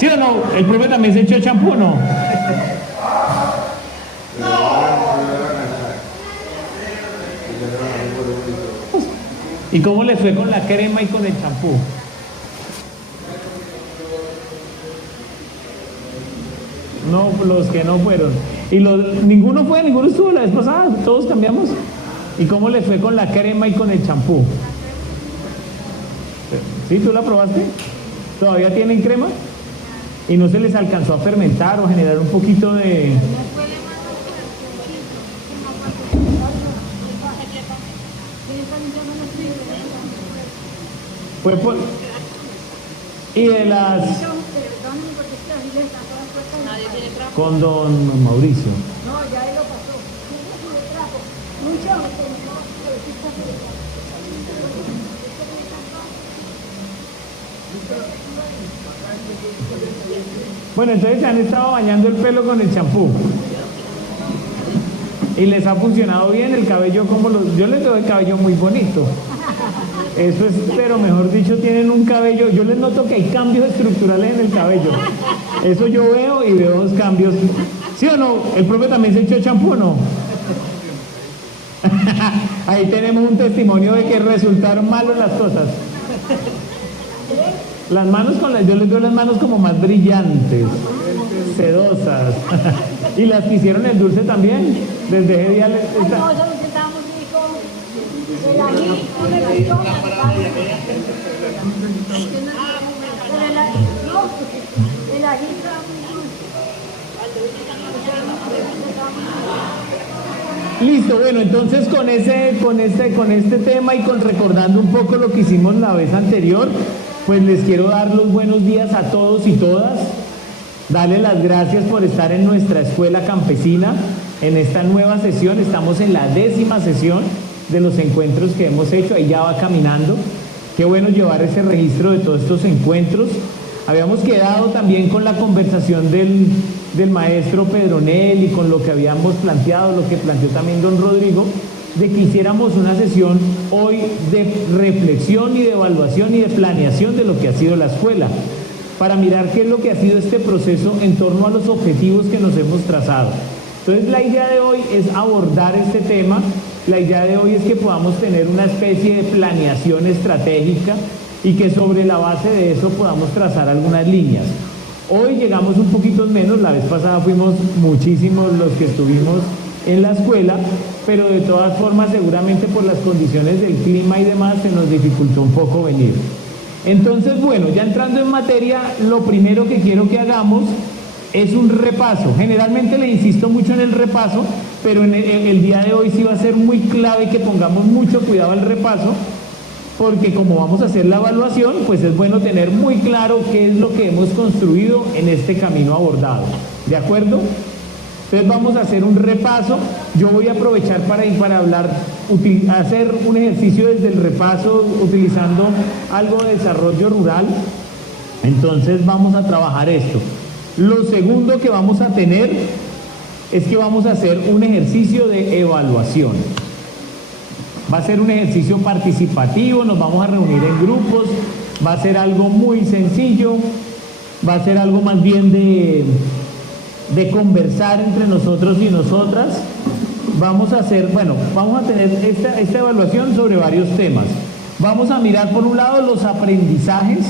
¿Sí o no? ¿El profe también se echó champú o no? ¿Y cómo le fue con la crema y con el champú? No, los que no fueron. ¿Y ninguno fue? ¿Ninguno estuvo la vez pasada? ¿Todos cambiamos? ¿Y cómo le fue con la crema y con el champú? ¿Sí? ¿Tú la probaste? ¿Todavía tienen crema? ¿Y no se les alcanzó a fermentar o generar un poquito de...? Fue por... Y de las... Con don Mauricio. No, ya él lo pasó. Bueno, entonces se han estado bañando el pelo con el champú. Y les ha funcionado bien el cabello, yo les doy el cabello muy bonito. Eso es, pero mejor dicho, tienen un cabello, yo les noto que hay cambios estructurales en el cabello. Eso yo veo y veo los cambios. ¿Sí o no? ¿El profe también se echó champú o no? Ahí tenemos un testimonio de que resultaron malos las cosas. Las manos yo les doy las manos como más brillantes, sedosas. ¿Y las que hicieron el dulce también? Desde ese día les... No, eso lo intentamos, hijo. El ají, el ají está muy Listo, bueno, entonces con este tema y recordando un poco lo que hicimos la vez anterior, pues les quiero dar los buenos días a todos y todas, darles las gracias por estar en nuestra escuela campesina, en esta nueva sesión. Estamos en la 10ª sesión de los encuentros que hemos hecho, ahí ya va caminando. Qué bueno llevar ese registro de todos estos encuentros. Habíamos quedado también con la conversación del maestro Pedronel y con lo que habíamos planteado, lo que planteó también don Rodrigo, de que hiciéramos una sesión hoy de reflexión y de evaluación y de planeación de lo que ha sido la escuela, para mirar qué es lo que ha sido este proceso en torno a los objetivos que nos hemos trazado. Entonces la idea de hoy es abordar este tema, la idea de hoy es que podamos tener una especie de planeación estratégica y que sobre la base de eso podamos trazar algunas líneas. Hoy llegamos un poquito menos, la vez pasada fuimos muchísimos los que estuvimos en la escuela, pero de todas formas seguramente por las condiciones del clima y demás se nos dificultó un poco venir. Entonces, bueno, ya entrando en materia, lo primero que quiero que hagamos es un repaso. Generalmente le insisto mucho en el repaso, pero en el día de hoy sí va a ser muy clave que pongamos mucho cuidado al repaso, porque como vamos a hacer la evaluación, pues es bueno tener muy claro qué es lo que hemos construido en este camino abordado. ¿De acuerdo? Entonces vamos a hacer un repaso. Yo voy a aprovechar para hablar, hacer un ejercicio desde el repaso utilizando algo de desarrollo rural. Entonces vamos a trabajar esto. Lo segundo que vamos a tener es que vamos a hacer un ejercicio de evaluación. Va a ser un ejercicio participativo, nos vamos a reunir en grupos, va a ser algo muy sencillo, va a ser algo más bien de conversar entre nosotros y nosotras. Vamos a tener esta evaluación sobre varios temas. Vamos a mirar por un lado los aprendizajes,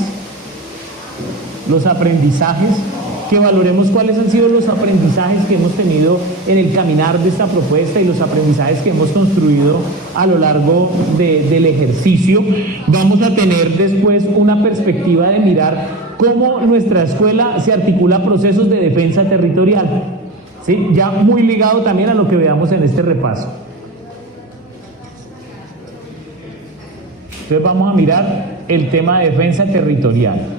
que valoremos cuáles han sido los aprendizajes que hemos tenido en el caminar de esta propuesta y los aprendizajes que hemos construido a lo largo del ejercicio. Vamos a tener después una perspectiva de mirar cómo nuestra escuela se articula a procesos de defensa territorial, ¿sí? Ya muy ligado también a lo que veamos en este repaso. Entonces vamos a mirar el tema de defensa territorial.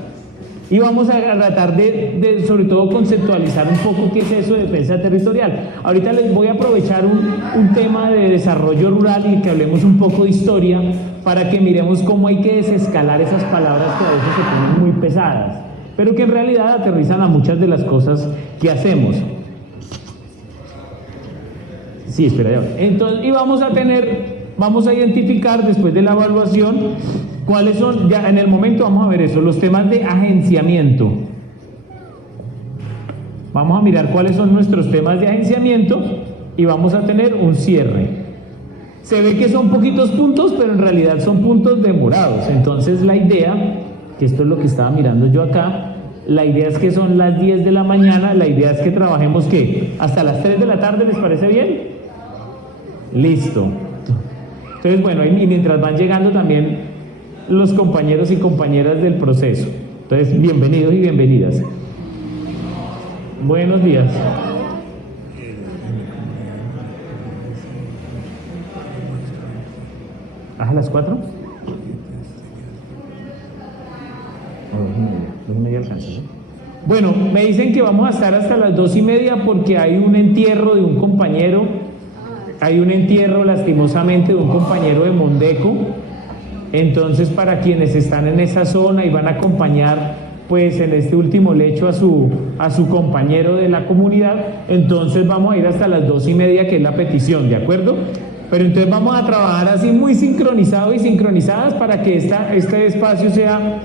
Y vamos a tratar de sobre todo conceptualizar un poco qué es eso de defensa territorial. Ahorita les voy a aprovechar un tema de desarrollo rural y que hablemos un poco de historia para que miremos cómo hay que desescalar esas palabras que a veces se ponen muy pesadas, pero que en realidad aterrizan a muchas de las cosas que hacemos. Sí, espera, ya. Entonces, y vamos a identificar después de la evaluación cuáles son, ya en el momento vamos a ver eso, los temas de agenciamiento. Vamos a mirar cuáles son nuestros temas de agenciamiento y vamos a tener un cierre. Se ve que son poquitos puntos, pero en realidad son puntos demorados. Entonces la idea, que esto es lo que estaba mirando yo acá, la idea es que son las 10 de la mañana, la idea es que trabajemos, ¿qué? Hasta las 3 de la tarde, ¿les parece bien? Listo. Entonces, bueno, y mientras van llegando también los compañeros y compañeras del proceso. Entonces, bienvenidos y bienvenidas. Buenos días. ¿A las 4? Bueno, me dicen que vamos a estar hasta las 2:30 porque hay un entierro de un compañero, hay un entierro lastimosamente de un compañero de Mondeco. Entonces, para quienes están en esa zona y van a acompañar pues en este último lecho a su compañero de la comunidad, entonces vamos a ir hasta las 2:30, que es la petición, ¿de acuerdo? Pero entonces vamos a trabajar así muy sincronizados y sincronizadas para que este espacio sea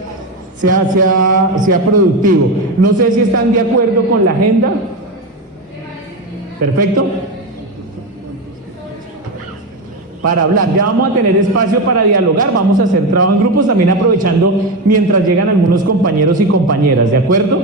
productivo. No sé si están de acuerdo con la agenda. Perfecto. Para hablar, ya vamos a tener espacio para dialogar, vamos a hacer trabajo en grupos, también aprovechando mientras llegan algunos compañeros y compañeras, ¿de acuerdo?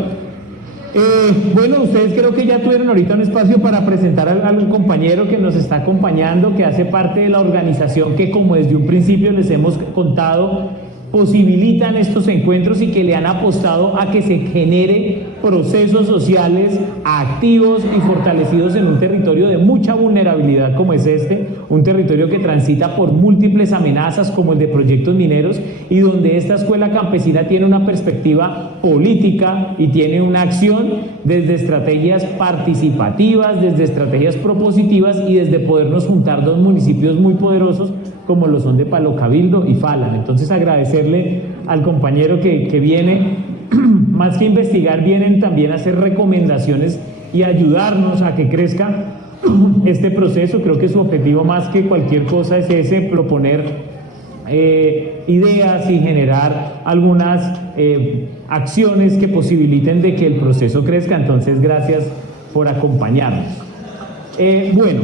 Bueno, ustedes creo que ya tuvieron ahorita un espacio para presentar al compañero que nos está acompañando, que hace parte de la organización que, como desde un principio les hemos contado, posibilitan estos encuentros y que le han apostado a que se genere procesos sociales activos y fortalecidos en un territorio de mucha vulnerabilidad como es un territorio que transita por múltiples amenazas como el de proyectos mineros y donde esta escuela campesina tiene una perspectiva política y tiene una acción desde estrategias participativas, desde estrategias propositivas y desde podernos juntar dos municipios muy poderosos como lo son de Palo Cabildo y Falan. Entonces agradecerle al compañero que viene, más que investigar, vienen también a hacer recomendaciones y ayudarnos a que crezca este proceso. Creo que su objetivo más que cualquier cosa es ese, proponer ideas y generar algunas acciones que posibiliten de que el proceso crezca. Entonces, gracias por acompañarnos. Bueno,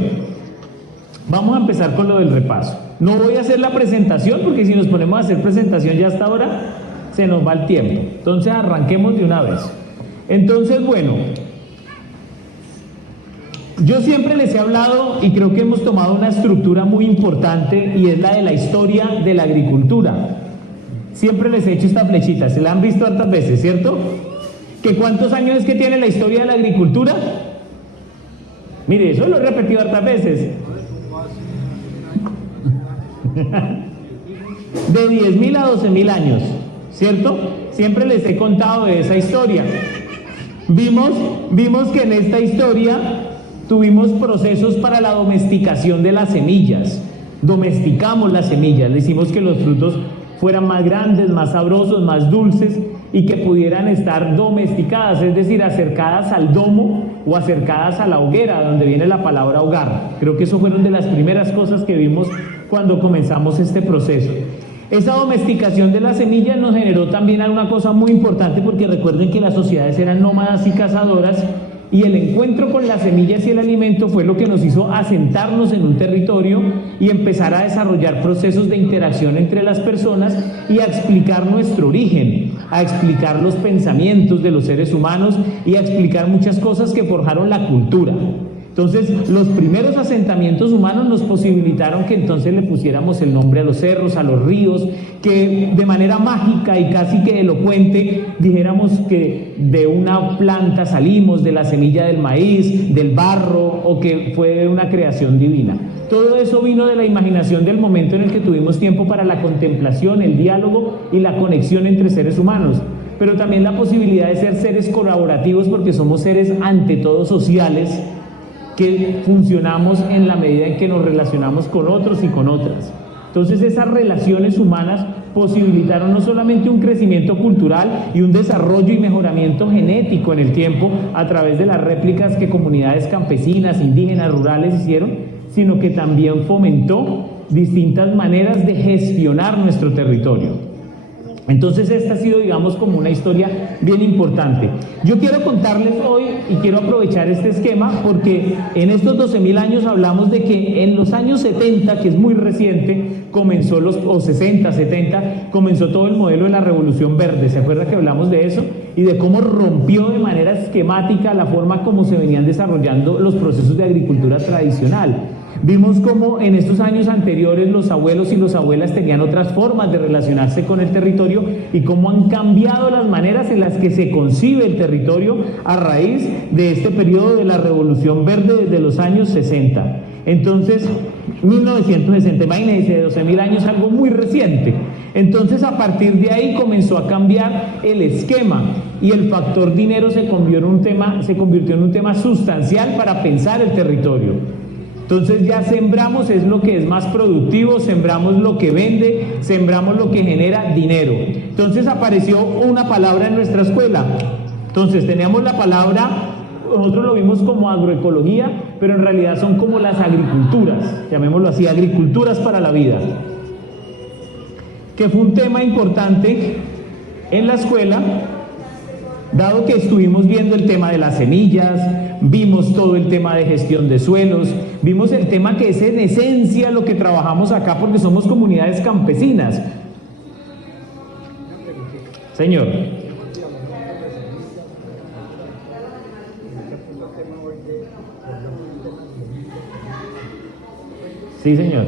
vamos a empezar con lo del repaso. No voy a hacer la presentación porque si nos ponemos a hacer presentación ya hasta ahora se nos va el tiempo. Entonces arranquemos de una vez. Entonces, bueno, yo siempre les he hablado y creo que hemos tomado una estructura muy importante y es la de la historia de la agricultura. Siempre les he hecho esta flechita, se la han visto hartas veces, ¿cierto? ¿Que cuántos años es que tiene la historia de la agricultura? Mire, eso lo he repetido hartas veces. De 10.000 a 12.000 años, ¿cierto? Siempre les he contado de esa historia. Vimos que en esta historia tuvimos procesos para la domesticación de las semillas. Domesticamos las semillas, le hicimos que los frutos fueran más grandes, más sabrosos, más dulces y que pudieran estar domesticadas, es decir, acercadas al domo o acercadas a la hoguera, donde viene la palabra hogar. Creo que eso fueron de las primeras cosas que vimos cuando comenzamos este proceso. Esa domesticación de las semillas nos generó también una cosa muy importante, porque recuerden que las sociedades eran nómadas y cazadoras, y el encuentro con las semillas y el alimento fue lo que nos hizo asentarnos en un territorio y empezar a desarrollar procesos de interacción entre las personas y a explicar nuestro origen, a explicar los pensamientos de los seres humanos y a explicar muchas cosas que forjaron la cultura. Entonces, los primeros asentamientos humanos nos posibilitaron que entonces le pusiéramos el nombre a los cerros, a los ríos, que de manera mágica y casi que elocuente dijéramos que de una planta salimos, de la semilla del maíz, del barro, o que fue una creación divina. Todo eso vino de la imaginación del momento en el que tuvimos tiempo para la contemplación, el diálogo y la conexión entre seres humanos, pero también la posibilidad de ser seres colaborativos, porque somos seres ante todo sociales, que funcionamos en la medida en que nos relacionamos con otros y con otras. Entonces esas relaciones humanas posibilitaron no solamente un crecimiento cultural y un desarrollo y mejoramiento genético en el tiempo a través de las réplicas que comunidades campesinas, indígenas, rurales hicieron, sino que también fomentó distintas maneras de gestionar nuestro territorio. Entonces esta ha sido, digamos, como una historia bien importante. Yo quiero contarles hoy y quiero aprovechar este esquema porque en estos 12.000 años hablamos de que en los años 70, que es muy reciente, comenzó o 60, 70, comenzó todo el modelo de la Revolución Verde. ¿Se acuerda que hablamos de eso? Y de cómo rompió de manera esquemática la forma como se venían desarrollando los procesos de agricultura tradicional. Vimos cómo en estos años anteriores los abuelos y las abuelas tenían otras formas de relacionarse con el territorio y cómo han cambiado las maneras en las que se concibe el territorio a raíz de este periodo de la Revolución Verde desde los años 60. Entonces, 1960, imagínense, de 12.000 años, algo muy reciente. Entonces, a partir de ahí comenzó a cambiar el esquema y el factor dinero se convirtió en un tema sustancial para pensar el territorio. Entonces ya sembramos es lo que es más productivo, sembramos lo que vende, sembramos lo que genera dinero. Entonces apareció una palabra en nuestra escuela. Entonces teníamos la palabra, nosotros lo vimos como agroecología, pero en realidad son como las agriculturas, llamémoslo así, agriculturas para la vida. Que fue un tema importante en la escuela, dado que estuvimos viendo el tema de las semillas, vimos todo el tema de gestión de suelos, vimos el tema que es en esencia lo que trabajamos acá porque somos comunidades campesinas. Señor. Sí, señor.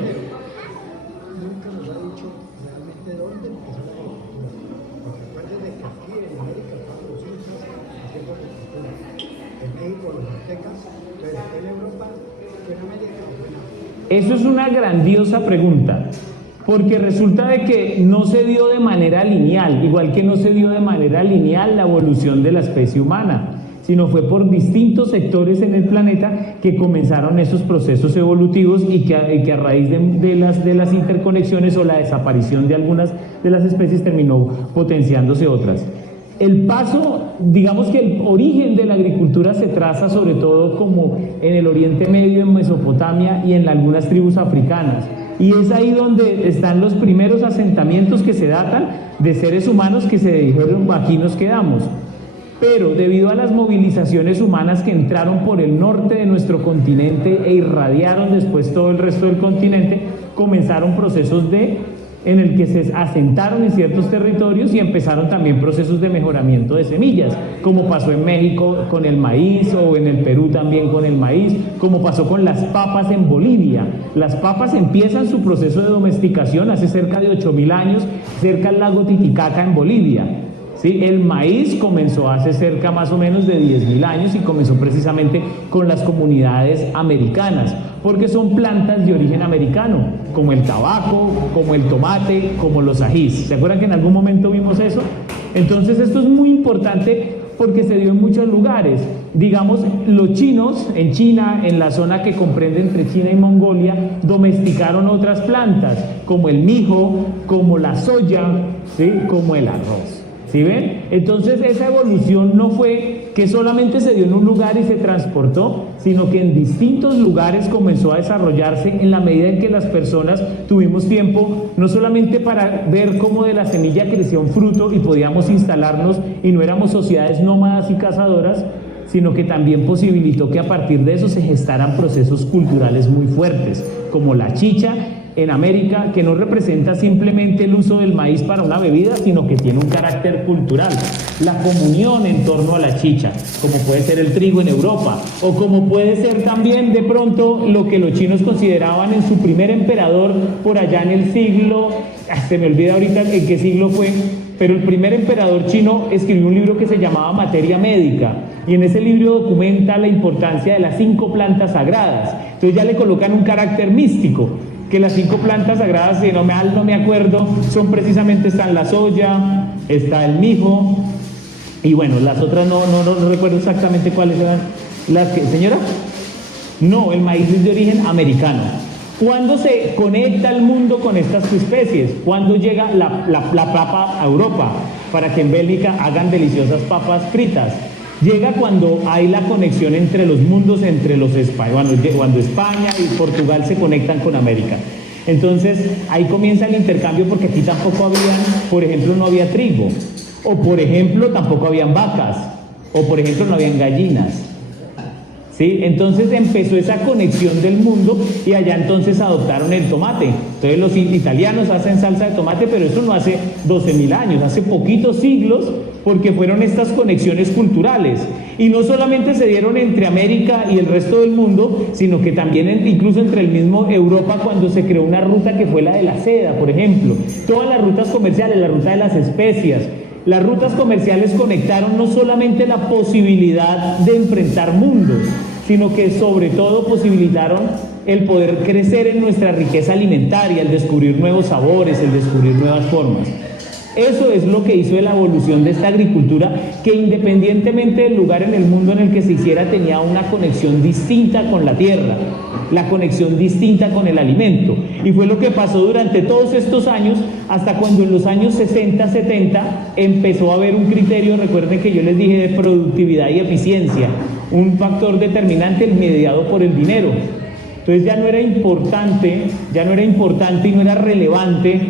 Eso es una grandiosa pregunta, porque resulta de que no se dio de manera lineal, igual que no se dio de manera lineal la evolución de la especie humana, sino fue por distintos sectores en el planeta que comenzaron esos procesos evolutivos y que a raíz de las interconexiones o la desaparición de algunas de las especies terminó potenciándose otras. El paso, digamos que el origen de la agricultura se traza sobre todo como en el Oriente Medio, en Mesopotamia y en algunas tribus africanas. Y es ahí donde están los primeros asentamientos que se datan de seres humanos que se dijeron, aquí nos quedamos. Pero debido a las movilizaciones humanas que entraron por el norte de nuestro continente e irradiaron después todo el resto del continente, comenzaron procesos en el que se asentaron en ciertos territorios y empezaron también procesos de mejoramiento de semillas, como pasó en México con el maíz o en el Perú también con el maíz, como pasó con las papas en Bolivia. Las papas empiezan su proceso de domesticación hace cerca de 8.000 años, cerca al lago Titicaca en Bolivia. ¿Sí? El maíz comenzó hace cerca más o menos de 10.000 años y comenzó precisamente con las comunidades americanas, porque son plantas de origen americano, como el tabaco, como el tomate, como los ajís. ¿Se acuerdan que en algún momento vimos eso? Entonces esto es muy importante porque se dio en muchos lugares. Digamos, los chinos en China, en la zona que comprende entre China y Mongolia, domesticaron otras plantas, como el mijo, como la soya, ¿sí? Como el arroz. ¿Sí ven? Entonces esa evolución no fue que solamente se dio en un lugar y se transportó, sino que en distintos lugares comenzó a desarrollarse en la medida en que las personas tuvimos tiempo, no solamente para ver cómo de la semilla crecía un fruto y podíamos instalarnos y no éramos sociedades nómadas y cazadoras, sino que también posibilitó que a partir de eso se gestaran procesos culturales muy fuertes, como la chicha en América, que no representa simplemente el uso del maíz para una bebida, sino que tiene un carácter cultural. La comunión en torno a la chicha, como puede ser el trigo en Europa, o como puede ser también de pronto lo que los chinos consideraban en su primer emperador por allá en el siglo, se me olvida ahorita en qué siglo fue, pero el primer emperador chino escribió un libro que se llamaba Materia Médica, y en ese libro documenta la importancia de las 5 plantas sagradas. Entonces ya le colocan un carácter místico, que las 5 plantas sagradas, si no me acuerdo, son precisamente, están la soya, está el mijo, y bueno, las otras no recuerdo exactamente cuáles eran las que, ¿señora? No, el maíz es de origen americano. ¿Cuándo se conecta el mundo con estas especies? ¿Cuándo llega la papa a Europa? Para que en Bélgica hagan deliciosas papas fritas. Llega cuando hay la conexión entre los mundos, entre los españoles, cuando España y Portugal se conectan con América. Entonces ahí comienza el intercambio porque aquí tampoco había, por ejemplo, no había trigo, o por ejemplo tampoco habían vacas, o por ejemplo no habían gallinas. ¿Sí? Entonces empezó esa conexión del mundo y allá entonces adoptaron el tomate. Entonces los italianos hacen salsa de tomate, pero eso no hace 12.000 años, hace poquitos siglos, porque fueron estas conexiones culturales. Y no solamente se dieron entre América y el resto del mundo, sino que también incluso entre el mismo Europa, cuando se creó una ruta que fue la de la seda, por ejemplo. Todas las rutas comerciales, la ruta de las especias. Las rutas comerciales conectaron no solamente la posibilidad de enfrentar mundos, sino que sobre todo posibilitaron el poder crecer en nuestra riqueza alimentaria, el descubrir nuevos sabores, el descubrir nuevas formas. Eso es lo que hizo la evolución de esta agricultura, que independientemente del lugar en el mundo en el que se hiciera, tenía una conexión distinta con la tierra, la conexión distinta con el alimento. Y fue lo que pasó durante todos estos años, hasta cuando en los años 60, 70 empezó a haber un criterio, recuerden que yo les dije, de productividad y eficiencia, un factor determinante, el mediado por el dinero. Entonces ya no era importante y no era relevante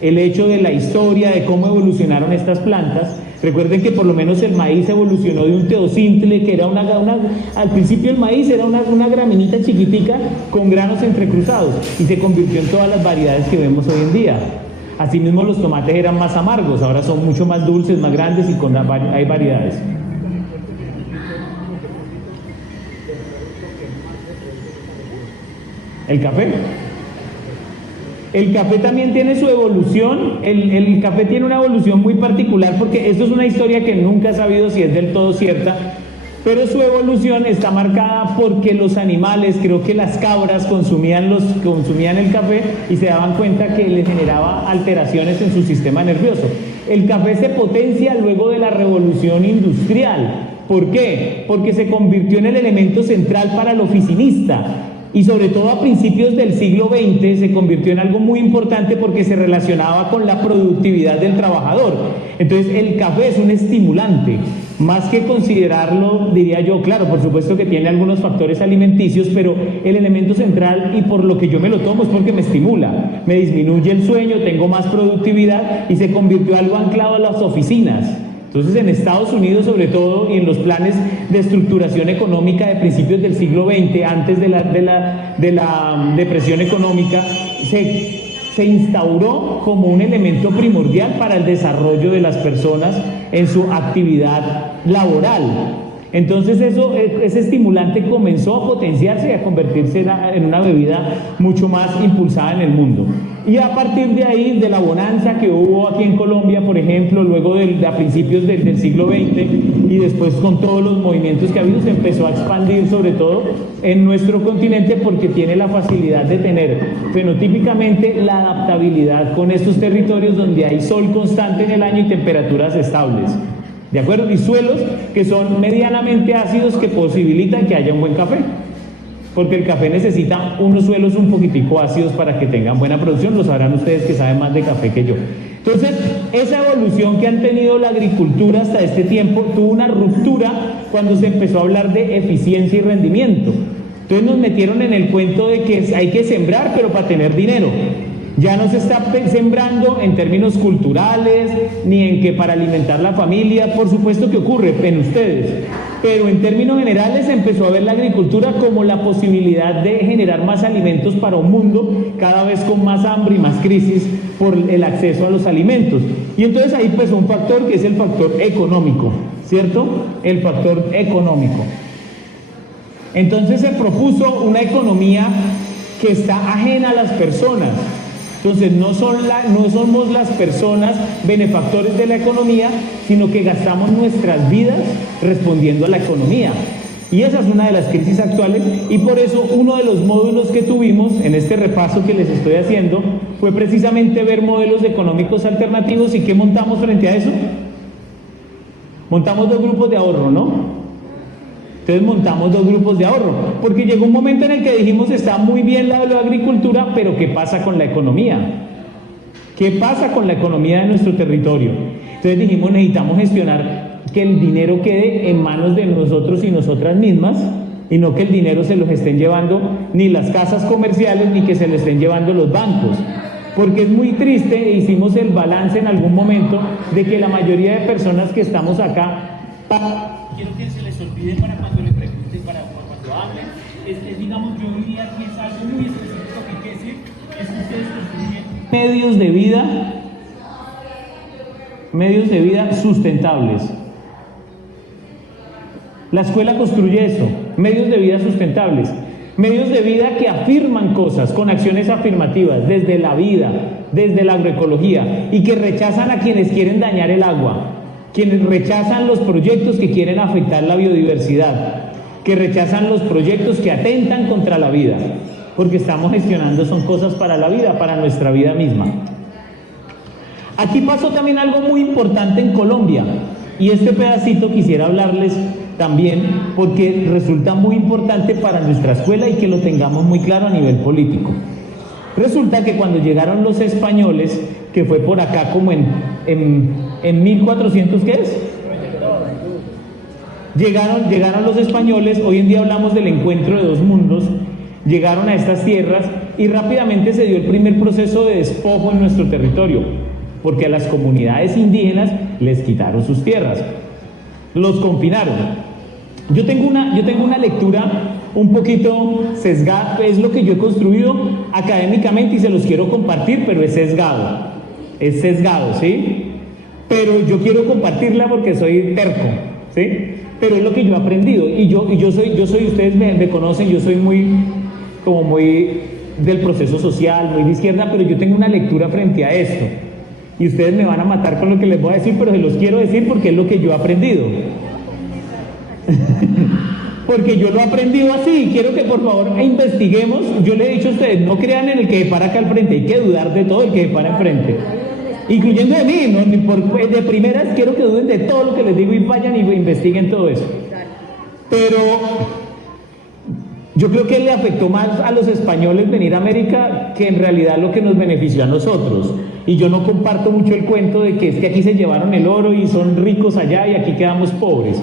el hecho de la historia, de cómo evolucionaron estas plantas. Recuerden que por lo menos el maíz evolucionó de un teocintle, que era al principio el maíz era una graminita chiquitica con granos entrecruzados, y se convirtió en todas las variedades que vemos hoy en día. Asimismo los tomates eran más amargos, ahora son mucho más dulces, más grandes, y hay variedades. ¿El café? El café también tiene su evolución. El café tiene una evolución muy particular, porque esto es una historia que nunca he sabido si es del todo cierta, pero su evolución está marcada porque los animales, creo que las cabras, consumían el café y se daban cuenta que les generaba alteraciones en su sistema nervioso. El café se potencia luego de la revolución industrial. ¿Por qué? Porque se convirtió en el elemento central para el oficinista. Y sobre todo a principios del siglo XX se convirtió en algo muy importante, porque se relacionaba con la productividad del trabajador. Entonces el café es un estimulante, más que considerarlo, diría yo, claro, por supuesto que tiene algunos factores alimenticios, pero el elemento central, y por lo que yo me lo tomo, es porque me estimula, me disminuye el sueño, tengo más productividad, y se convirtió en algo anclado a las oficinas. Entonces en Estados Unidos sobre todo, y en los planes de estructuración económica de principios del siglo XX, antes de la depresión económica, se instauró como un elemento primordial para el desarrollo de las personas en su actividad laboral. Entonces ese estimulante comenzó a potenciarse y a convertirse en una bebida mucho más impulsada en el mundo. Y a partir de ahí, de la bonanza que hubo aquí en Colombia, por ejemplo, luego a principios del siglo XX, y después con todos los movimientos que ha habido, se empezó a expandir sobre todo en nuestro continente, porque tiene la facilidad de tener fenotípicamente la adaptabilidad con estos territorios donde hay sol constante en el año y temperaturas estables. ¿De acuerdo? Y suelos que son medianamente ácidos, que posibilitan que haya un buen café. Porque el café necesita unos suelos un poquitico ácidos para que tengan buena producción. Lo sabrán ustedes que saben más de café que yo. Entonces, esa evolución que han tenido la agricultura hasta este tiempo tuvo una ruptura cuando se empezó a hablar de eficiencia y rendimiento. Entonces nos metieron en el cuento de que hay que sembrar, pero para tener dinero. Ya no se está sembrando en términos culturales, ni en que para alimentar la familia, por supuesto que ocurre en ustedes, pero en términos generales se empezó a ver la agricultura como la posibilidad de generar más alimentos para un mundo cada vez con más hambre y más crisis por el acceso a los alimentos. Y entonces ahí pues un factor que es el factor económico, ¿cierto? El factor económico. Entonces se propuso una economía que está ajena a las personas. Entonces no somos las personas benefactores de la economía, sino que gastamos nuestras vidas respondiendo a la economía. Y esa es una de las crisis actuales, y por eso uno de los módulos que tuvimos en este repaso que les estoy haciendo fue precisamente ver modelos económicos alternativos. ¿Y qué montamos frente a eso? Montamos 2 grupos de ahorro, ¿no? Entonces montamos 2 grupos de ahorro, porque llegó un momento en el que dijimos, está muy bien la agricultura, pero ¿qué pasa con la economía? ¿Qué pasa con la economía de nuestro territorio? Entonces dijimos, necesitamos gestionar que el dinero quede en manos de nosotros y nosotras mismas, y no que el dinero se los estén llevando ni las casas comerciales ni que se lo estén llevando los bancos. Porque es muy triste, e hicimos el balance en algún momento, de que la mayoría de personas que estamos acá, quiero que se les olvide para cuando le pregunten, para cuando hablen, digamos, yo diría que es algo muy específico que hay que decir, es que ustedes construyen medios de vida sustentables. La escuela construye eso, medios de vida sustentables. Medios de vida que afirman cosas con acciones afirmativas desde la vida, desde la agroecología, y que rechazan a quienes quieren dañar el agua, quienes rechazan los proyectos que quieren afectar la biodiversidad, que rechazan los proyectos que atentan contra la vida, porque estamos gestionando son cosas para la vida, para nuestra vida misma. Aquí pasó también algo muy importante en Colombia, y este pedacito quisiera hablarles también porque resulta muy importante para nuestra escuela y que lo tengamos muy claro a nivel político. Resulta que cuando llegaron los españoles, que fue por acá como en 1400, ¿qué es? Llegaron los españoles, hoy en día hablamos del encuentro de dos mundos, llegaron a estas tierras y rápidamente se dio el primer proceso de despojo en nuestro territorio, porque a las comunidades indígenas les quitaron sus tierras, los confinaron. Yo tengo una lectura un poquito sesgada, es lo que yo he construido académicamente y se los quiero compartir, pero es sesgado, ¿sí? Pero yo quiero compartirla porque soy terco, ¿sí? Pero es lo que yo he aprendido y yo soy, ustedes me conocen, yo soy muy del proceso social, muy de izquierda, pero yo tengo una lectura frente a esto y ustedes me van a matar con lo que les voy a decir, pero se los quiero decir porque es lo que yo he aprendido. Porque yo lo he aprendido así. Quiero que por favor investiguemos. Yo le he dicho a ustedes, no crean en el que se para acá al frente, hay que dudar de todo el que se para enfrente, incluyendo de mí, ¿no? De primeras quiero que duden de todo lo que les digo y vayan y investiguen todo eso. Pero yo creo que le afectó más a los españoles venir a América que en realidad lo que nos benefició a nosotros. Y yo no comparto mucho el cuento de que es que aquí se llevaron el oro y son ricos allá y aquí quedamos pobres.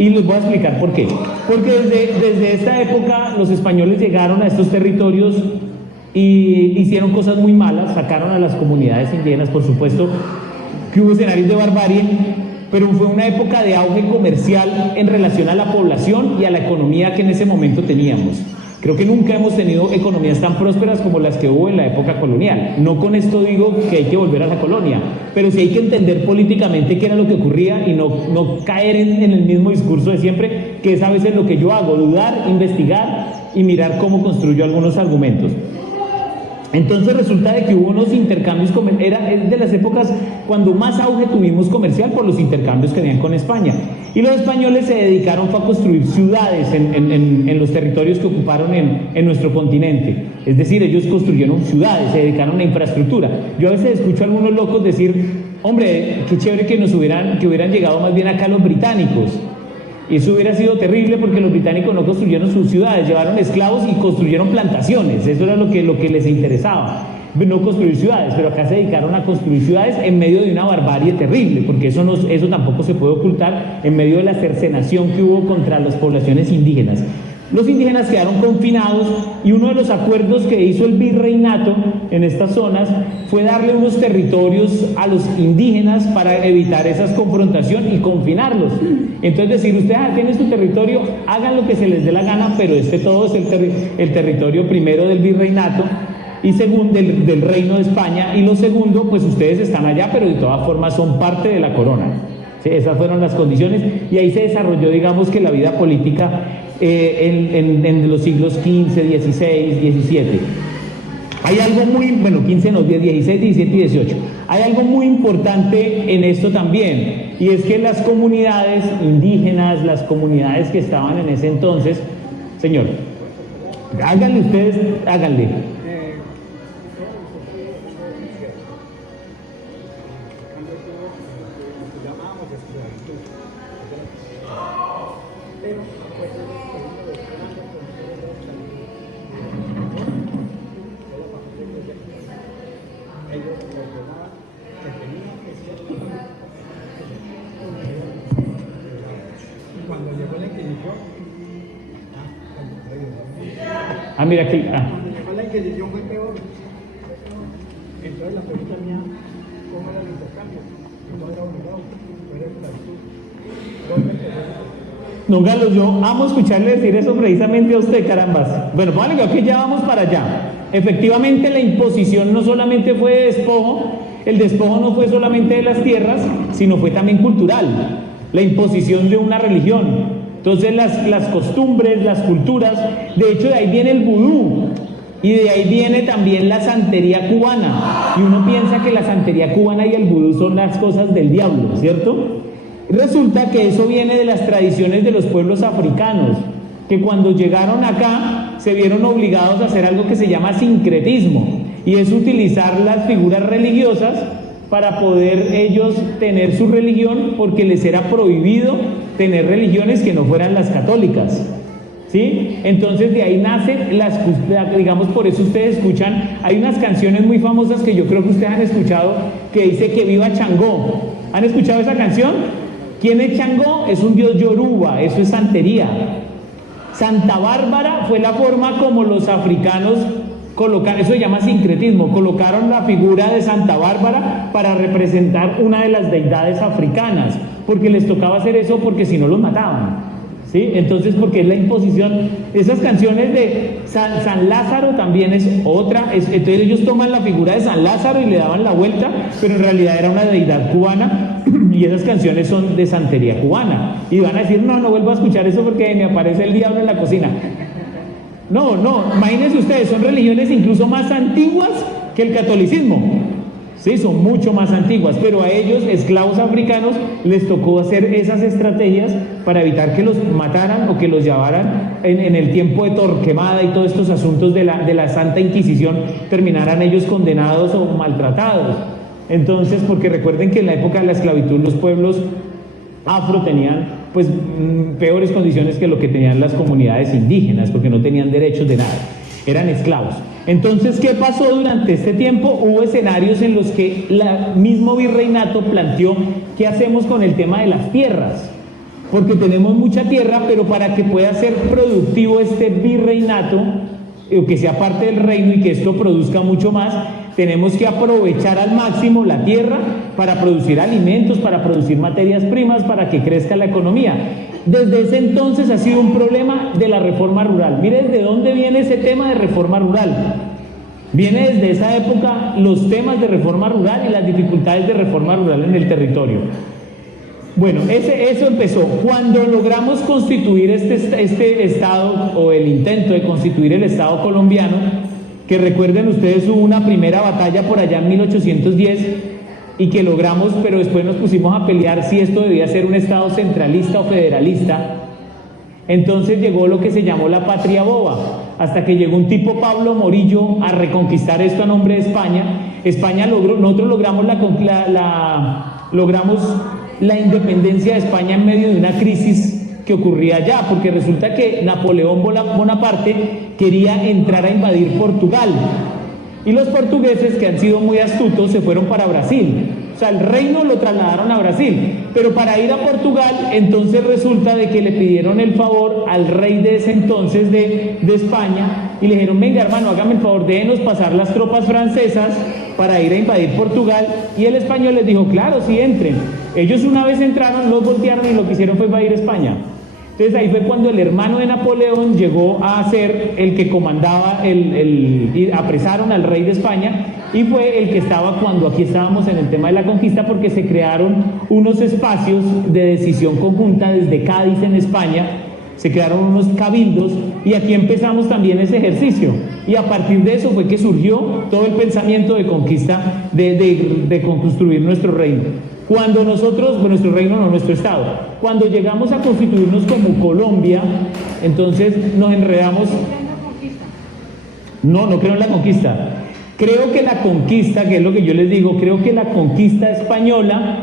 Y les voy a explicar por qué. Porque desde esta época los españoles llegaron a estos territorios y hicieron cosas muy malas, sacaron a las comunidades indígenas, por supuesto que hubo escenarios de barbarie, pero fue una época de auge comercial en relación a la población y a la economía que en ese momento teníamos. Creo que nunca hemos tenido economías tan prósperas como las que hubo en la época colonial. No con esto digo que hay que volver a la colonia, pero sí hay que entender políticamente qué era lo que ocurría y no caer en el mismo discurso de siempre, que es a veces lo que yo hago, dudar, investigar y mirar cómo construyo algunos argumentos. Entonces resulta de que hubo unos intercambios, es de las épocas cuando más auge tuvimos comercial por los intercambios que tenían con España. Y los españoles se dedicaron a construir ciudades en los territorios que ocuparon en nuestro continente. Es decir, ellos construyeron ciudades, se dedicaron a infraestructura. Yo a veces escucho a algunos locos decir, hombre, qué chévere que hubieran llegado más bien acá los británicos. Y eso hubiera sido terrible porque los británicos no construyeron sus ciudades, llevaron esclavos y construyeron plantaciones. Eso era lo que les interesaba, no construir ciudades, pero acá se dedicaron a construir ciudades en medio de una barbarie terrible, porque eso tampoco se puede ocultar en medio de la cercenación que hubo contra las poblaciones indígenas. Los indígenas quedaron confinados y uno de los acuerdos que hizo el virreinato en estas zonas fue darle unos territorios a los indígenas para evitar esa confrontación y confinarlos. Entonces decir, usted tiene su territorio, hagan lo que se les dé la gana, pero todo es el territorio primero del virreinato y segundo del reino de España, y lo segundo, pues ustedes están allá, pero de todas formas son parte de la corona. Sí, esas fueron las condiciones y ahí se desarrolló, digamos, que la vida política en los siglos XV, XVI, XVII. Hay algo muy, bueno, 15 no, 16, 17 y 18. Hay algo muy importante en esto también, y es que las comunidades indígenas, las comunidades que estaban en ese entonces, señor, háganle ustedes, háganle. Ah, mira aquí. La Inquisición fue peor. Entonces la pregunta mía, ¿cómo era el intercambio? Si no era obligado, no era esclavitud. ¿Dónde empezó eso? Don Carlos, yo amo escucharle decir eso precisamente a usted, carambas. Bueno, póngale que ya vamos para allá. Efectivamente, la imposición no solamente fue de despojo, el despojo no fue solamente de las tierras, sino fue también cultural. La imposición de una religión. Entonces las costumbres, las culturas, de hecho de ahí viene el vudú y de ahí viene también la santería cubana. Y uno piensa que la santería cubana y el vudú son las cosas del diablo, ¿cierto? Resulta que eso viene de las tradiciones de los pueblos africanos, que cuando llegaron acá se vieron obligados a hacer algo que se llama sincretismo, y es utilizar las figuras religiosas para poder ellos tener su religión, porque les era prohibido tener religiones que no fueran las católicas, ¿sí? Entonces de ahí nace, digamos, por eso ustedes escuchan, hay unas canciones muy famosas que yo creo que ustedes han escuchado, que dice que viva Changó. ¿Han escuchado esa canción? ¿Quién es Changó? Es un dios yoruba, eso es santería. Santa Bárbara fue la forma como los africanos colocaron, eso se llama sincretismo, colocaron la figura de Santa Bárbara para representar una de las deidades africanas, porque les tocaba hacer eso porque si no los mataban, ¿sí? Entonces, porque es la imposición. Esas canciones de San Lázaro también es otra, entonces ellos toman la figura de San Lázaro y le daban la vuelta, pero en realidad era una deidad cubana, y esas canciones son de santería cubana, y van a decir, no vuelvo a escuchar eso porque me aparece el diablo en la cocina. No, imagínense ustedes, son religiones incluso más antiguas que el catolicismo. Sí, son mucho más antiguas, pero a ellos, esclavos africanos, les tocó hacer esas estrategias para evitar que los mataran o que los llevaran en el tiempo de Torquemada y todos estos asuntos de la Santa Inquisición, terminaran ellos condenados o maltratados. Entonces, porque recuerden que en la época de la esclavitud los pueblos afro tenían pues peores condiciones que lo que tenían las comunidades indígenas, porque no tenían derechos de nada, eran esclavos. Entonces, ¿qué pasó durante este tiempo? Hubo escenarios en los que el mismo virreinato planteó qué hacemos con el tema de las tierras, porque tenemos mucha tierra, pero para que pueda ser productivo este virreinato, o que sea parte del reino y que esto produzca mucho más, tenemos que aprovechar al máximo la tierra para producir alimentos, para producir materias primas, para que crezca la economía. Desde ese entonces ha sido un problema de la reforma rural. Miren de dónde viene ese tema de reforma rural. Viene desde esa época los temas de reforma rural y las dificultades de reforma rural en el territorio. Bueno, eso empezó. Cuando logramos constituir este Estado, o el intento de constituir el Estado colombiano, que recuerden ustedes, hubo una primera batalla por allá en 1810 y que logramos, pero después nos pusimos a pelear si esto debía ser un Estado centralista o federalista. Entonces llegó lo que se llamó la patria boba, hasta que llegó un tipo, Pablo Morillo, a reconquistar esto a nombre de España. Nosotros logramos la independencia de España en medio de una crisis que ocurría allá, porque resulta que Napoleón Bonaparte quería entrar a invadir Portugal, y los portugueses, que han sido muy astutos, se fueron para Brasil. O sea, el reino lo trasladaron a Brasil, pero para ir a Portugal, entonces resulta de que le pidieron el favor al rey de ese entonces de España, y le dijeron, venga hermano, hágame el favor, déjenos pasar las tropas francesas para ir a invadir Portugal, y el español les dijo, claro, sí, entren. Ellos una vez entraron, los voltearon y lo que hicieron fue invadir España. Entonces ahí fue cuando el hermano de Napoleón llegó a ser el que comandaba, y apresaron al rey de España, y fue el que estaba cuando aquí estábamos en el tema de la conquista, porque se crearon unos espacios de decisión conjunta desde Cádiz en España, se crearon unos cabildos, y aquí empezamos también ese ejercicio, y a partir de eso fue que surgió todo el pensamiento de conquista, de construir nuestro reino. Cuando nosotros, nuestro reino no, nuestro Estado, cuando llegamos a constituirnos como Colombia, entonces nos enredamos. No creo en la conquista. Creo que la conquista, que es lo que yo les digo, creo que la conquista española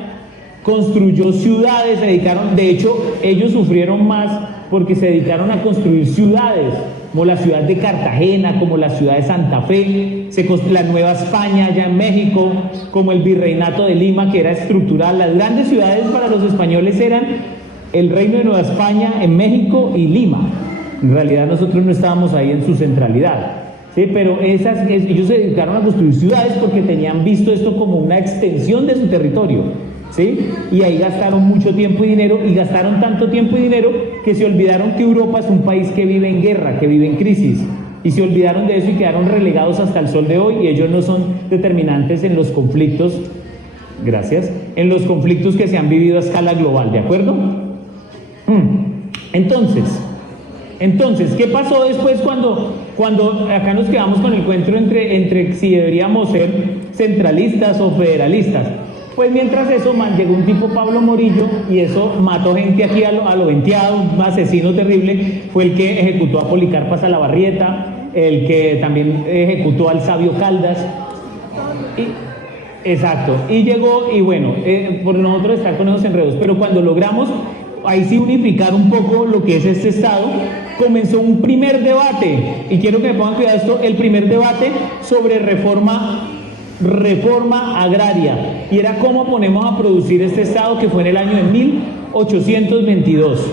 construyó ciudades, de hecho, ellos sufrieron más porque se dedicaron a construir ciudades, como la ciudad de Cartagena, como la ciudad de Santa Fe, la Nueva España allá en México, como el Virreinato de Lima, que era estructural. Las grandes ciudades para los españoles eran el Reino de Nueva España en México y Lima. En realidad nosotros no estábamos ahí en su centralidad. Sí, pero ellos se dedicaron a construir ciudades porque tenían visto esto como una extensión de su territorio, ¿sí? Y ahí gastaron mucho tiempo y dinero, y gastaron tanto tiempo y dinero que se olvidaron que Europa es un país que vive en guerra, que vive en crisis, y se olvidaron de eso y quedaron relegados hasta el sol de hoy, y ellos no son determinantes en los conflictos, gracias, en los conflictos que se han vivido a escala global, ¿de acuerdo? Entonces, ¿qué pasó después cuando acá nos quedamos con el cuento entre si deberíamos ser centralistas o federalistas? Pues mientras eso, llegó un tipo, Pablo Morillo, y eso mató gente aquí a lo venteado, un asesino terrible, fue el que ejecutó a Policarpa Salabarrieta, el que también ejecutó al sabio Caldas. Exacto, y llegó, y bueno, por nosotros estar con esos enredos, pero cuando logramos ahí sí unificar un poco lo que es este Estado, comenzó un primer debate, y quiero que me pongan cuidado esto, el primer debate sobre reforma agraria, y era cómo ponemos a producir este Estado, que fue en el año de 1822.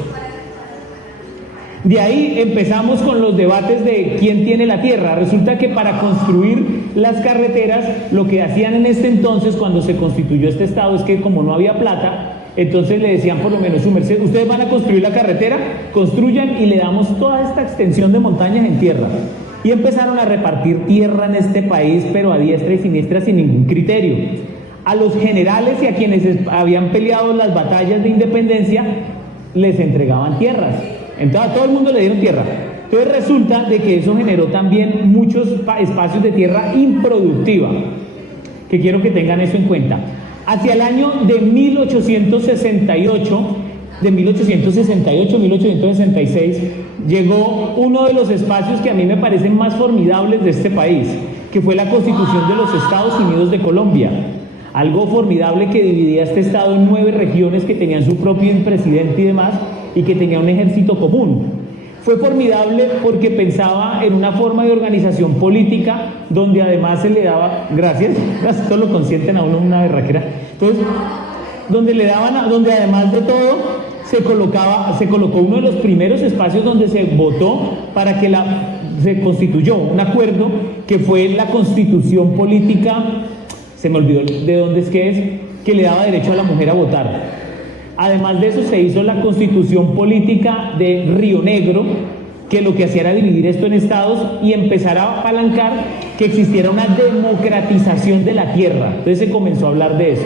De ahí empezamos con los debates de quién tiene la tierra. Resulta que para construir las carreteras, lo que hacían en este entonces, cuando se constituyó este Estado, es que como no había plata, entonces le decían por lo menos, su merced, ustedes van a construir la carretera, construyan y le damos toda esta extensión de montañas en tierra. Y empezaron a repartir tierra en este país, pero a diestra y siniestra, sin ningún criterio. A los generales y a quienes habían peleado las batallas de independencia, les entregaban tierras. Entonces a todo el mundo le dieron tierra. Entonces resulta de que eso generó también muchos espacios de tierra improductiva, que quiero que tengan eso en cuenta. Hacia el año de 1866, llegó uno de los espacios que a mí me parecen más formidables de este país, que fue la Constitución de los Estados Unidos de Colombia. Algo formidable que dividía este Estado en 9 regiones que tenían su propio presidente y demás, y que tenía un ejército común. Fue formidable porque pensaba en una forma de organización política donde además se le daba, gracias, esto lo consienten a uno una berraquera, entonces, donde además de todo se colocó uno de los primeros espacios donde se votó para que se constituyó un acuerdo que fue la Constitución Política, se me olvidó de dónde es, que le daba derecho a la mujer a votar. Además de eso se hizo la Constitución Política de Río Negro, que lo que hacía era dividir esto en estados y empezar a apalancar que existiera una democratización de la tierra. Entonces se comenzó a hablar de eso.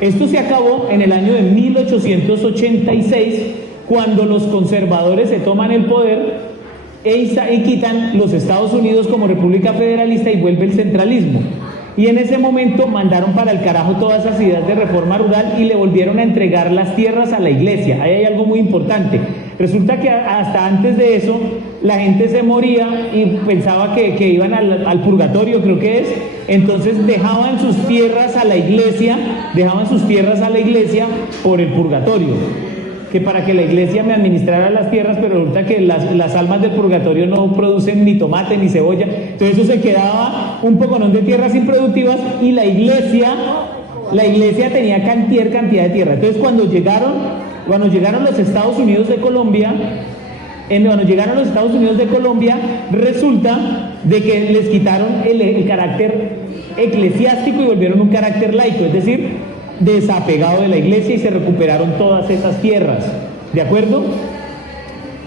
Esto se acabó en el año de 1886, cuando los conservadores se toman el poder y quitan los Estados Unidos como república federalista y vuelve el centralismo. Y en ese momento mandaron para el carajo todas esas ideas de reforma rural y le volvieron a entregar las tierras a la iglesia. Ahí hay algo muy importante. Resulta que hasta antes de eso la gente se moría y pensaba que iban al purgatorio, creo que es. Entonces dejaban sus tierras a la iglesia por el purgatorio, que para que la iglesia me administrara las tierras, pero resulta que las almas del purgatorio no producen ni tomate ni cebolla. Entonces eso se quedaba un poconón de tierras improductivas y la iglesia tenía cantidad de tierra. Entonces cuando llegaron los Estados Unidos de Colombia, resulta de que les quitaron el carácter eclesiástico y volvieron un carácter laico, es decir, desapegado de la iglesia, y se recuperaron todas esas tierras, ¿de acuerdo?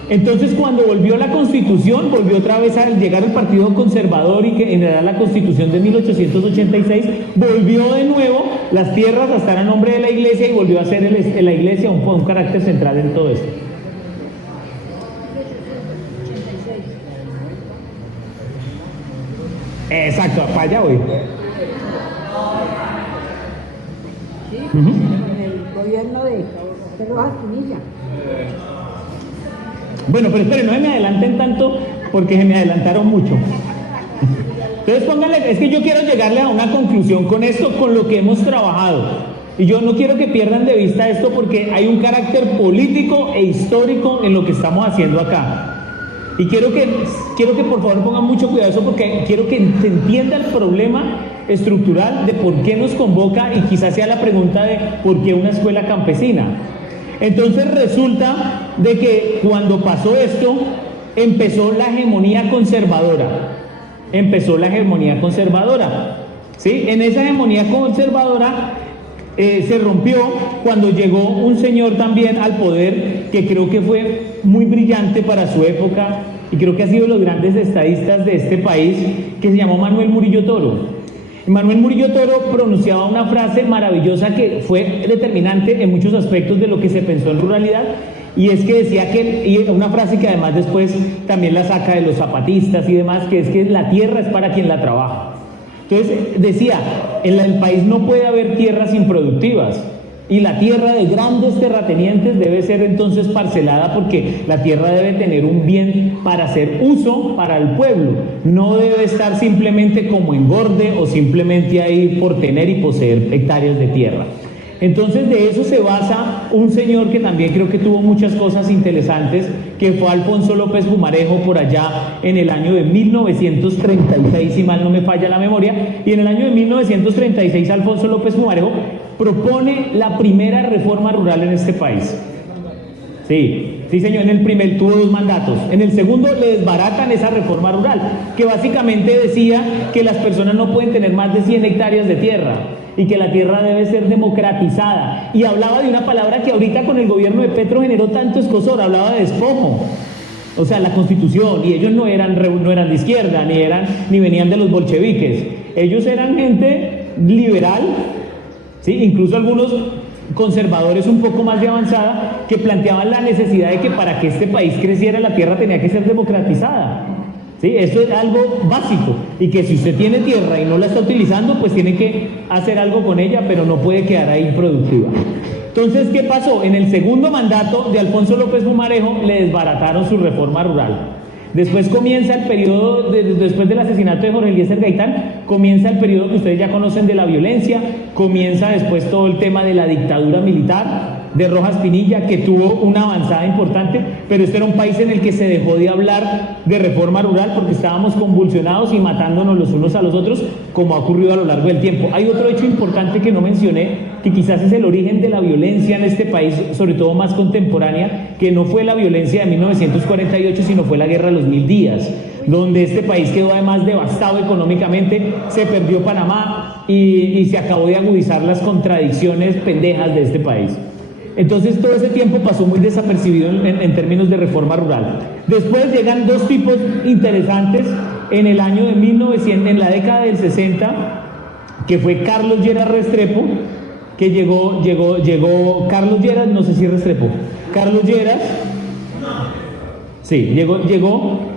Entonces cuando volvió la Constitución, volvió otra vez a llegar el Partido Conservador y que generar la Constitución de 1886, volvió de nuevo las tierras a estar a nombre de la iglesia y volvió a ser la iglesia un carácter central en todo esto. Exacto, para allá voy. En el gobierno de Rojas Pinilla. Bueno, pero esperen, no se me adelanten tanto porque se me adelantaron mucho. Entonces pónganle, es que yo quiero llegarle a una conclusión con esto, con lo que hemos trabajado. Y yo no quiero que pierdan de vista esto porque hay un carácter político e histórico en lo que estamos haciendo acá. Y quiero que por favor pongan mucho cuidado eso porque quiero que se entienda el problema estructural de por qué nos convoca y quizás sea la pregunta de por qué una escuela campesina. Entonces resulta de que cuando pasó esto, empezó la hegemonía conservadora. ¿Sí? En esa hegemonía conservadora se rompió cuando llegó un señor también al poder que creo que fue muy brillante para su época y creo que ha sido de los grandes estadistas de este país, que se llamó Manuel Murillo Toro. Manuel Murillo Toro pronunciaba una frase maravillosa que fue determinante en muchos aspectos de lo que se pensó en ruralidad, y es que decía que, y una frase que además después también la saca de los zapatistas y demás, que es que la tierra es para quien la trabaja. Entonces decía, en el país no puede haber tierras improductivas, y la tierra de grandes terratenientes debe ser entonces parcelada, porque la tierra debe tener un bien para hacer uso para el pueblo, no debe estar simplemente como engorde o simplemente ahí por tener y poseer hectáreas de tierra. Entonces de eso se basa un señor que también creo que tuvo muchas cosas interesantes, que fue Alfonso López Pumarejo, por allá en el año de 1936, si mal no me falla la memoria, y en el año de 1936 Alfonso López Pumarejo propone la primera reforma rural en este país. Sí, señor, en el primer tuvo 2 mandatos, en el segundo le desbaratan esa reforma rural, que básicamente decía que las personas no pueden tener más de 100 hectáreas de tierra, y que la tierra debe ser democratizada, y hablaba de una palabra que ahorita con el gobierno de Petro generó tanto escozor, hablaba de despojo, o sea, la Constitución, y ellos no eran de izquierda, ni venían de los bolcheviques, ellos eran gente liberal, ¿sí? Incluso algunos conservadores un poco más de avanzada, que planteaban la necesidad de que para que este país creciera la tierra tenía que ser democratizada. ¿Sí? Eso es algo básico, y que si usted tiene tierra y no la está utilizando, pues tiene que hacer algo con ella, pero no puede quedar ahí improductiva. Entonces, ¿qué pasó? En el segundo mandato de Alfonso López Pumarejo le desbarataron su reforma rural. Después comienza el periodo, después del asesinato de Jorge Eliezer Gaitán, comienza el periodo que ustedes ya conocen de la violencia, comienza después todo el tema de la dictadura militar de Rojas Pinilla, que tuvo una avanzada importante, pero este era un país en el que se dejó de hablar de reforma rural porque estábamos convulsionados y matándonos los unos a los otros, como ha ocurrido a lo largo del tiempo. Hay otro hecho importante que no mencioné, que quizás es el origen de la violencia en este país, sobre todo más contemporánea, que no fue la violencia de 1948, sino fue la Guerra de los 1000 días, donde este país quedó además devastado económicamente, se perdió Panamá y se acabó de agudizar las contradicciones pendejas de este país. Entonces todo ese tiempo pasó muy desapercibido en términos de reforma rural. Después llegan 2 tipos interesantes en el año de 1900, en la década del 60, que fue Carlos Lleras Restrepo, que llegó Carlos Lleras, no sé si Restrepo, Carlos Lleras, sí, llegó